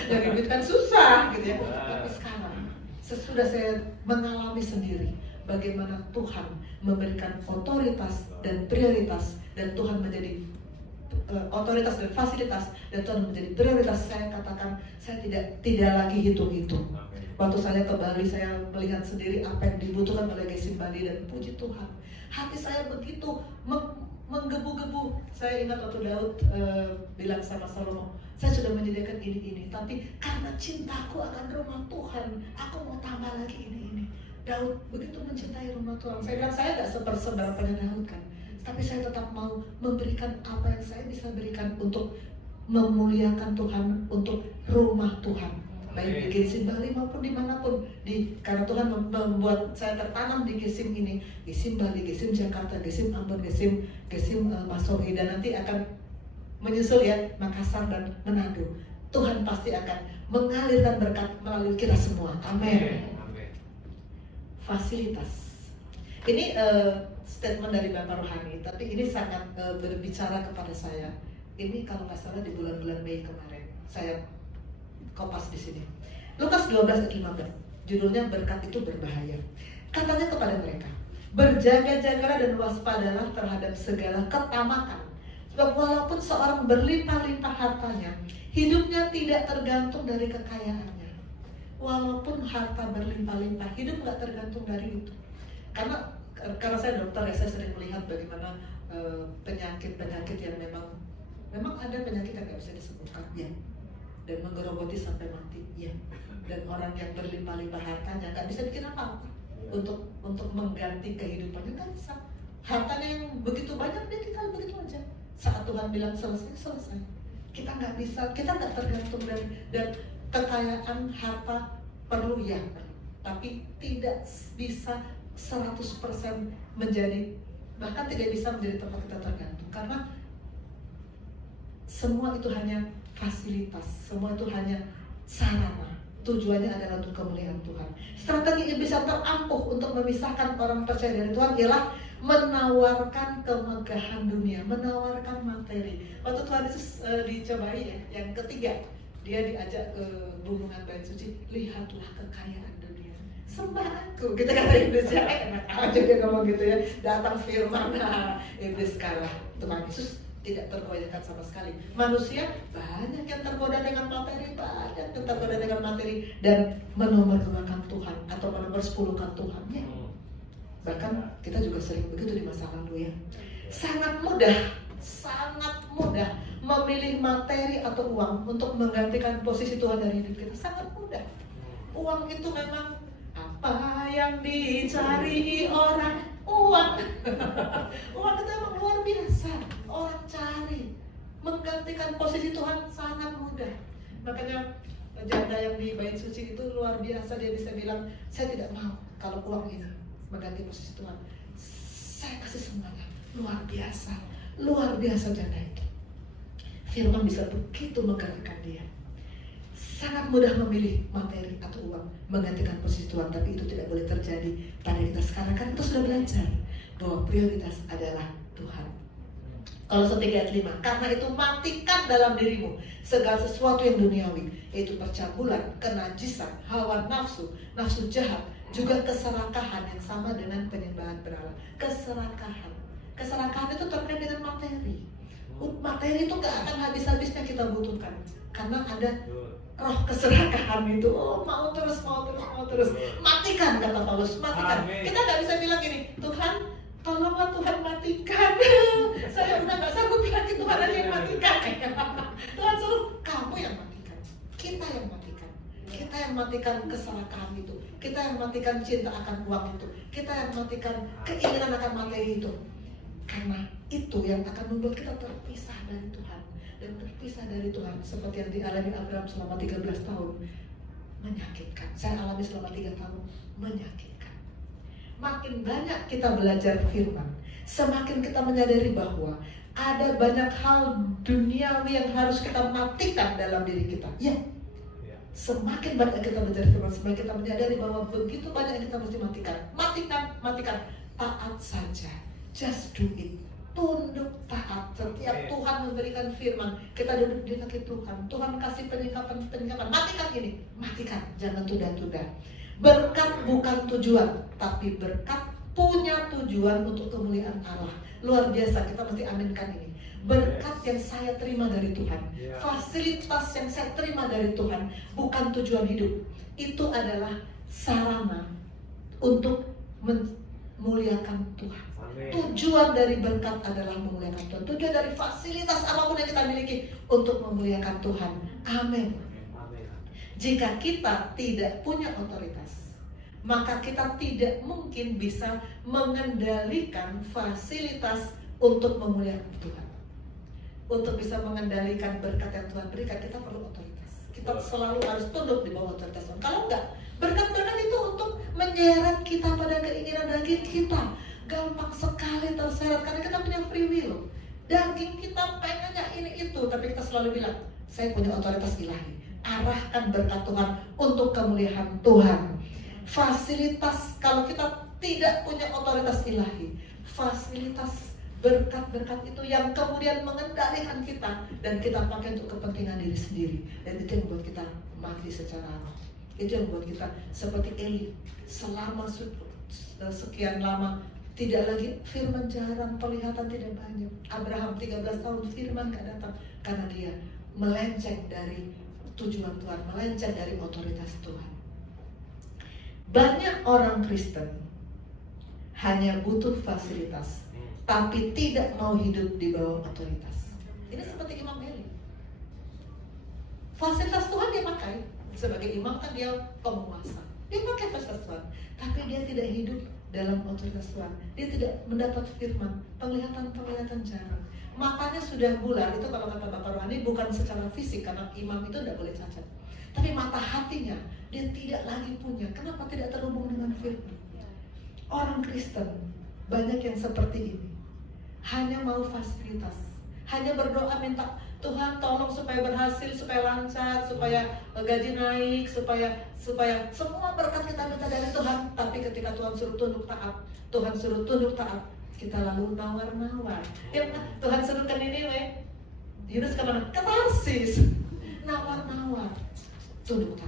Jadi duit kan susah gitu ya. Tapi sekarang, sesudah saya mengalami sendiri bagaimana Tuhan memberikan otoritas dan prioritas, dan Tuhan menjadi otoritas dan fasilitas, dan Tuhan menjadi prioritas. Saya katakan, saya tidak lagi hitung-hitung. Waktu saya ke Bali, saya melihat sendiri apa yang dibutuhkan oleh Gesim Bali, dan puji Tuhan, hati saya begitu menggebu-gebu. Saya ingat waktu Daud bilang sama Salomo, saya sudah menyediakan ini, tapi karena cintaku akan rumah Tuhan, aku mau tambah lagi ini. Daud begitu mencintai rumah Tuhan. Saya bilang, saya gak seberapanya Daud kan, tapi saya tetap mau memberikan apa yang saya bisa berikan untuk memuliakan Tuhan, untuk rumah Tuhan, baik di Gesim Bali maupun dimanapun. Karena Tuhan membuat saya tertanam di Gesim ini, Gesim Bali, Gesim Jakarta, Gesim Ambon, Gesim Masohi, dan nanti akan menyusul ya Makassar dan Manado. Tuhan pasti akan mengalirkan berkat melalui kita semua. Amin. Fasilitas. Ini statement dari Bapak Rohani, tapi ini sangat berbicara kepada saya. Ini kalau nggak salah di bulan-bulan Mei kemarin, saya kopas di sini. Lukas 12 ayat 15, judulnya berkat itu berbahaya. Katanya kepada mereka, berjaga-jagalah dan waspadalah terhadap segala ketamakan. Sebab walaupun seorang berlimpah-limpah hartanya, hidupnya tidak tergantung dari kekayaannya. Walaupun harta berlimpah-limpah, hidup nggak tergantung dari itu. Karena saya dokter ya, saya sering melihat bagaimana penyakit-penyakit yang memang ada penyakit yang nggak bisa disembuhkan ya, dan menggerogoti sampai mati ya. Dan orang yang berlimpah-limpah hartanya nggak bisa bikin apa-apa untuk mengganti kehidupannya, nggak bisa. Hartanya yang begitu banyak, dia tinggal begitu aja. Saat Tuhan bilang selesai. Kita nggak bisa, kita nggak tergantung dan kekayaan harta perlu ya, tapi tidak bisa 100% menjadi, bahkan tidak bisa menjadi tempat kita tergantung. Karena semua itu hanya fasilitas, semua itu hanya sarana. Tujuannya adalah untuk kemuliaan Tuhan. Strategi iblis yang terampuh untuk memisahkan orang percaya dari Tuhan ialah menawarkan kemegahan dunia, menawarkan materi. Waktu Tuhan Yesus dicobai ya, yang ketiga, dia diajak ke gunungan Bait Suci, lihatlah kekayaan dunia, sembah aku, gitu kata iblis ya. Enak aja dia ngomong gitu ya. Datang firman, iblis kalah. Tuhan Yesus tidak tergoyahkan sama sekali. Manusia banyak yang tergoda dengan materi, banyak yang tergoda dengan materi, dan menomorduakan Tuhan atau menomorsepuluhkan Tuhan ya. Bahkan kita juga sering begitu di masa lalu ya. Sangat mudah memilih materi atau uang untuk menggantikan posisi Tuhan dari hidup kita. Sangat mudah. Uang itu memang apa yang dicari orang, uang. Uang itu memang luar biasa. Orang cari menggantikan posisi Tuhan sangat mudah. Makanya janda yang di Bait Suci itu luar biasa. Dia bisa bilang, saya tidak mau kalau uang ini mengganti posisi Tuhan. Saya kasih semuanya. Luar biasa janda itu. Firman bisa begitu menggerakkan dia. Sangat mudah memilih materi atau uang menggantikan posisi Tuhan, tapi itu tidak boleh terjadi pada kita sekarang. Kan kita sudah belajar bahwa prioritas adalah Tuhan. Kolose 3 ayat 5, karena itu matikan dalam dirimu segala sesuatu yang duniawi, yaitu percabulan, kenajisan, hawa nafsu, nafsu jahat, juga keserakahan yang sama dengan penyembahan berhala. Keserakahan itu terkait dengan materi. Materi itu gak akan habis-habisnya kita butuhkan, karena ada roh keserakahan itu. Oh, mau terus. Matikan, kata Paulus, matikan. Amin. Kita gak bisa bilang gini, Tuhan, tolonglah Tuhan matikan. Saya udah gak sanggup lagi, Tuhan aja yang matikan. Tuhan suruh kamu yang matikan, kita yang matikan keserakahan itu, kita yang matikan cinta akan uang itu, kita yang matikan keinginan akan materi itu. Karena Itu yang akan membuat kita terpisah dari Tuhan. Dan terpisah dari Tuhan seperti yang dialami Abraham selama 13 tahun. Menyakitkan. Saya alami selama 3 tahun. Menyakitkan. Makin banyak kita belajar firman, semakin kita menyadari bahwa ada banyak hal duniawi yang harus kita matikan dalam diri kita. Ya. Semakin banyak kita belajar firman, semakin kita menyadari bahwa begitu banyak yang kita mesti matikan. Matikan. Taat saja. Just do it. Tunduk taat. Setiap Tuhan memberikan firman, kita duduk di kaki Tuhan. Tuhan kasih penyikapan. Matikan ini. Matikan. Jangan tunda-tunda. Berkat bukan tujuan, tapi berkat punya tujuan untuk kemuliaan Allah. Luar biasa, kita mesti aminkan ini. Berkat yang saya terima dari Tuhan, fasilitas yang saya terima dari Tuhan, bukan tujuan hidup. Itu adalah sarana untuk memuliakan Tuhan. Tujuan dari berkat adalah memuliakan Tuhan. Tujuan dari fasilitas apapun yang kita miliki untuk memuliakan Tuhan. Amin. Jika kita tidak punya otoritas, maka kita tidak mungkin bisa mengendalikan fasilitas untuk memuliakan Tuhan. Untuk bisa mengendalikan berkat yang Tuhan berikan, kita perlu otoritas. Kita selalu harus tunduk di bawah otoritas Tuhan. Kalau enggak, berkat-berkat itu untuk menyeret kita pada keinginan daging kita. Gampang sekali terseret karena kita punya free will. Daging kita pengennya ini itu, tapi kita selalu bilang, saya punya otoritas ilahi. Arahkan berkat Tuhan untuk kemuliaan Tuhan. Fasilitas, kalau kita tidak punya otoritas ilahi, fasilitas berkat-berkat itu yang kemudian mengendalikan kita dan kita pakai untuk kepentingan diri sendiri, dan itu yang membuat kita mati secara roh. Itu yang membuat kita seperti Eli, selama sekian lama tidak lagi firman, jarang, penglihatan tidak banyak. Abraham 13 tahun firman gak datang karena dia melenceng dari tujuan Tuhan, melenceng dari otoritas Tuhan. Banyak orang Kristen hanya butuh fasilitas, tapi tidak mau hidup di bawah otoritas. Ini seperti Imam Eli. Fasilitas Tuhan dia pakai. Sebagai imam kan dia penguasa. Dia pakai fasilitas Tuhan, tapi dia tidak hidup dalam otoritas Tuhan. Dia tidak mendapat firman, penglihatan jarang. Matanya sudah bulat, itu kalau kata Bapak Rohani bukan secara fisik, karena imam itu tidak boleh cacat. Tapi mata hatinya dia tidak lagi punya. Kenapa tidak terhubung dengan firman? Orang Kristen banyak yang seperti ini, hanya mau fasilitas, hanya berdoa minta Tuhan tolong supaya berhasil, supaya lancar, supaya gaji naik, supaya semua berkat kita minta dari Tuhan. Tapi ketika Tuhan suruh tunduk taat, kita lalu nawar-nawar. Ya, Tuhan suruh ke Niniwe, Yunus kemana? Ke Tarsis. Nawar-nawar. Tunduk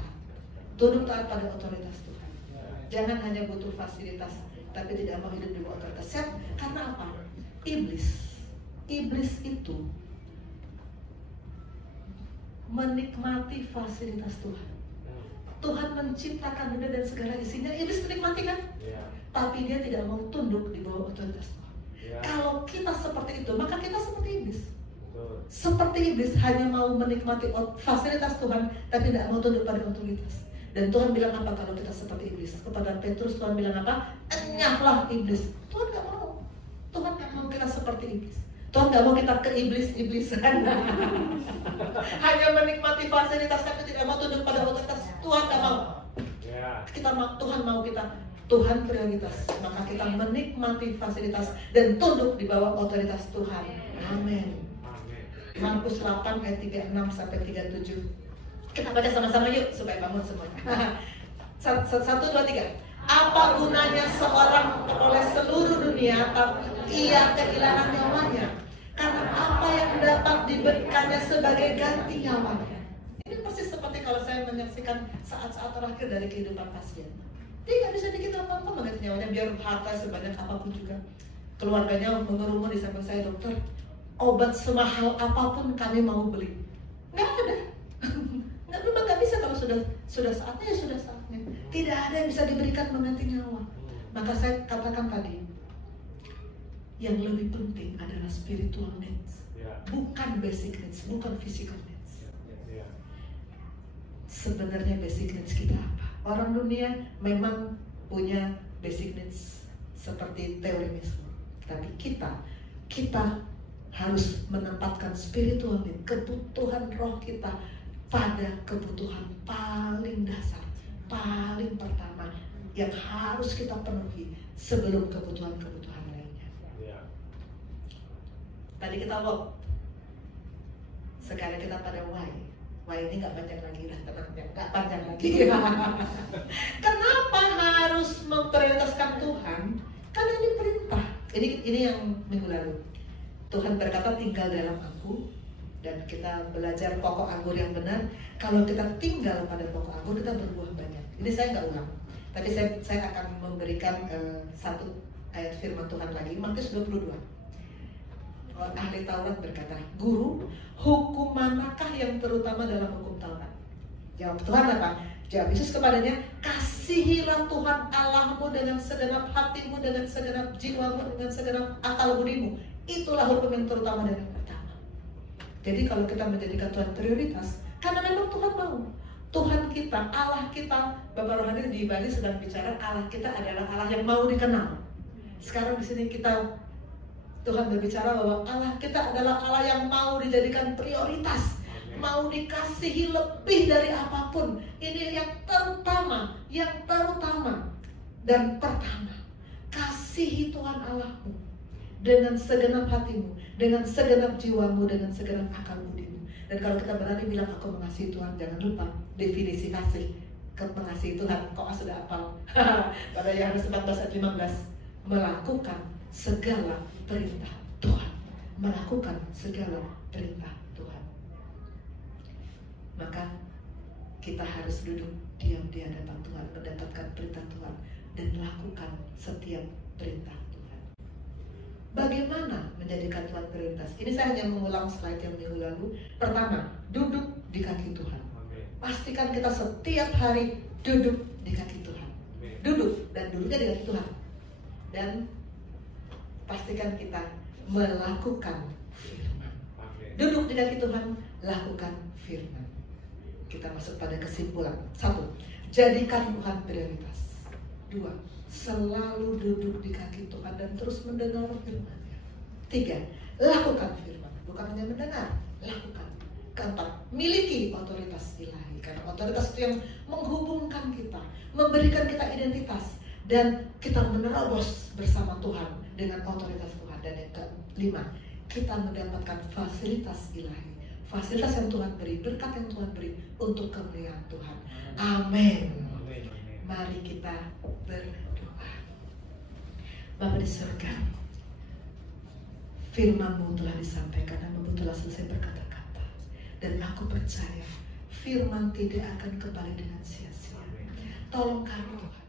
taat pada otoritas Tuhan. Jangan hanya butuh fasilitas, tapi tidak mau hidup di bawah otoritas. Karena apa? Iblis itu menikmati fasilitas Tuhan. Tuhan menciptakan dunia dan segala isinya. Iblis menikmati kan? Tapi dia tidak mau tunduk di bawah otoritas Tuhan. Kalau kita seperti itu, maka kita seperti iblis. Seperti iblis, hanya mau menikmati fasilitas Tuhan, tapi tidak mau tunduk pada otoritas. Dan Tuhan bilang apa kalau kita seperti iblis? Kepada Petrus Tuhan bilang apa? Enyahlah iblis. Tuhan gak mau. Tuhan gak mau kita seperti iblis. Tuhan gak mau kita ke iblis-iblisan. Hanya menikmati fasilitas tapi tidak mau tunduk pada otoritas. Tuhan gak mau. Tuhan mau kita. Tuhan prioritas. Maka kita menikmati fasilitas dan tunduk di bawah otoritas Tuhan. Amin. Markus 8 ayat 36 sampai 37. Kita baca sama-sama yuk supaya bangun semua. 1, 2, 3. Apa gunanya seorang oleh seluruh dunia tapi ia kehilangan nyawanya? Karena apa yang dapat diberikannya sebagai ganti nyawanya? Ini persis seperti kalau saya menyaksikan saat-saat terakhir dari kehidupan pasien. Dia nggak bisa bikin apa-apa mengganti nyawanya, biar harta sebanyak apapun juga. Keluarganya mengerumun di samping saya, dokter, obat semahal apapun kami mau beli. Nggak ada. Memang nggak bisa kalau sudah saatnya, ya sudah saatnya. Tidak ada yang bisa diberikan mengganti nyawa. Maka saya katakan tadi, yang lebih penting adalah spiritual needs, bukan basic needs, bukan physical needs. Sebenarnya basic needs kita apa? Orang dunia memang punya basic needs seperti teori Maslow, tapi kita kita harus menempatkan spiritual need, kebutuhan roh kita pada kebutuhan paling dasar, paling pertama yang harus kita penuhi sebelum kebutuhan-kebutuhan lainnya. Tadi kita walk, sekarang kita pada why. Why ini nggak panjang lagi, nggak panjang lagi. Kenapa harus memprioritaskan Tuhan? Karena ini perintah. Ini yang minggu lalu. Tuhan berkata tinggal dalam aku, dan kita belajar pokok anggur yang benar. Kalau kita tinggal pada pokok anggur, kita berbuah banyak. Ini saya nggak ulang, tapi saya akan memberikan satu ayat firman Tuhan lagi, Matius 22. Ahli Taurat berkata, Guru, hukum manakah yang terutama dalam hukum Taurat? Jawab Tuhan apa? Jawab Yesus kepadanya, kasihilah Tuhan Allahmu dengan segenap hatimu, dengan segenap jiwamu, dengan segenap akal budimu. Itulah hukum yang terutama dan yang pertama. Jadi kalau kita menjadikan Tuhan prioritas, karena memang Tuhan mau. Tuhan kita, Allah kita, Bapak Rohani di Bali sedang bicara Allah kita adalah Allah yang mau dikenal. Sekarang di sini Tuhan berbicara bahwa Allah kita adalah Allah yang mau dijadikan prioritas, mau dikasihi lebih dari apapun. Ini yang terutama dan pertama. Kasihi Tuhan Allahmu dengan segenap hatimu, dengan segenap jiwamu, dengan segenap akal budimu. Dan kalau kita berani bilang aku mengasihi Tuhan, jangan lupa definisi kasih mengasihi Tuhan. Kok sudah hafal? Pada Yohanes 14 ayat 15, melakukan segala perintah Tuhan, melakukan segala perintah Tuhan. Maka kita harus duduk diam di hadapan Tuhan, mendapatkan perintah Tuhan dan lakukan setiap perintah Tuhan. Bagaimana menjadikan Tuhan prioritas? Ini saya hanya mengulang slide yang minggu lalu. Pertama, duduk di kaki Tuhan. Pastikan kita setiap hari duduk di kaki Tuhan. Duduk dan duduknya di kaki Tuhan. Dan pastikan kita melakukan firman. Duduk di kaki Tuhan, lakukan firman. Kita masuk pada kesimpulan. 1. Jadikan Tuhan prioritas. 2. Selalu duduk di kaki Tuhan dan terus mendengar firman-Nya. 3. Lakukan firman. Bukan hanya mendengar, lakukan. 4. Miliki otoritas ilahi. Karena otoritas itu yang menghubungkan kita, memberikan kita identitas, dan kita menerobos bersama Tuhan dengan otoritas Tuhan. Dan yang ke-5, kita mendapatkan fasilitas ilahi, fasilitas yang Tuhan beri, berkat yang Tuhan beri untuk kemuliaan Tuhan. Amin. Mari kita berdoa. Bapa di surga, firman-Mu telah disampaikan dan telah selesai berkata-kata, dan aku percaya firman tidak akan kembali dengan sia-sia. Tolong kami Tuhan,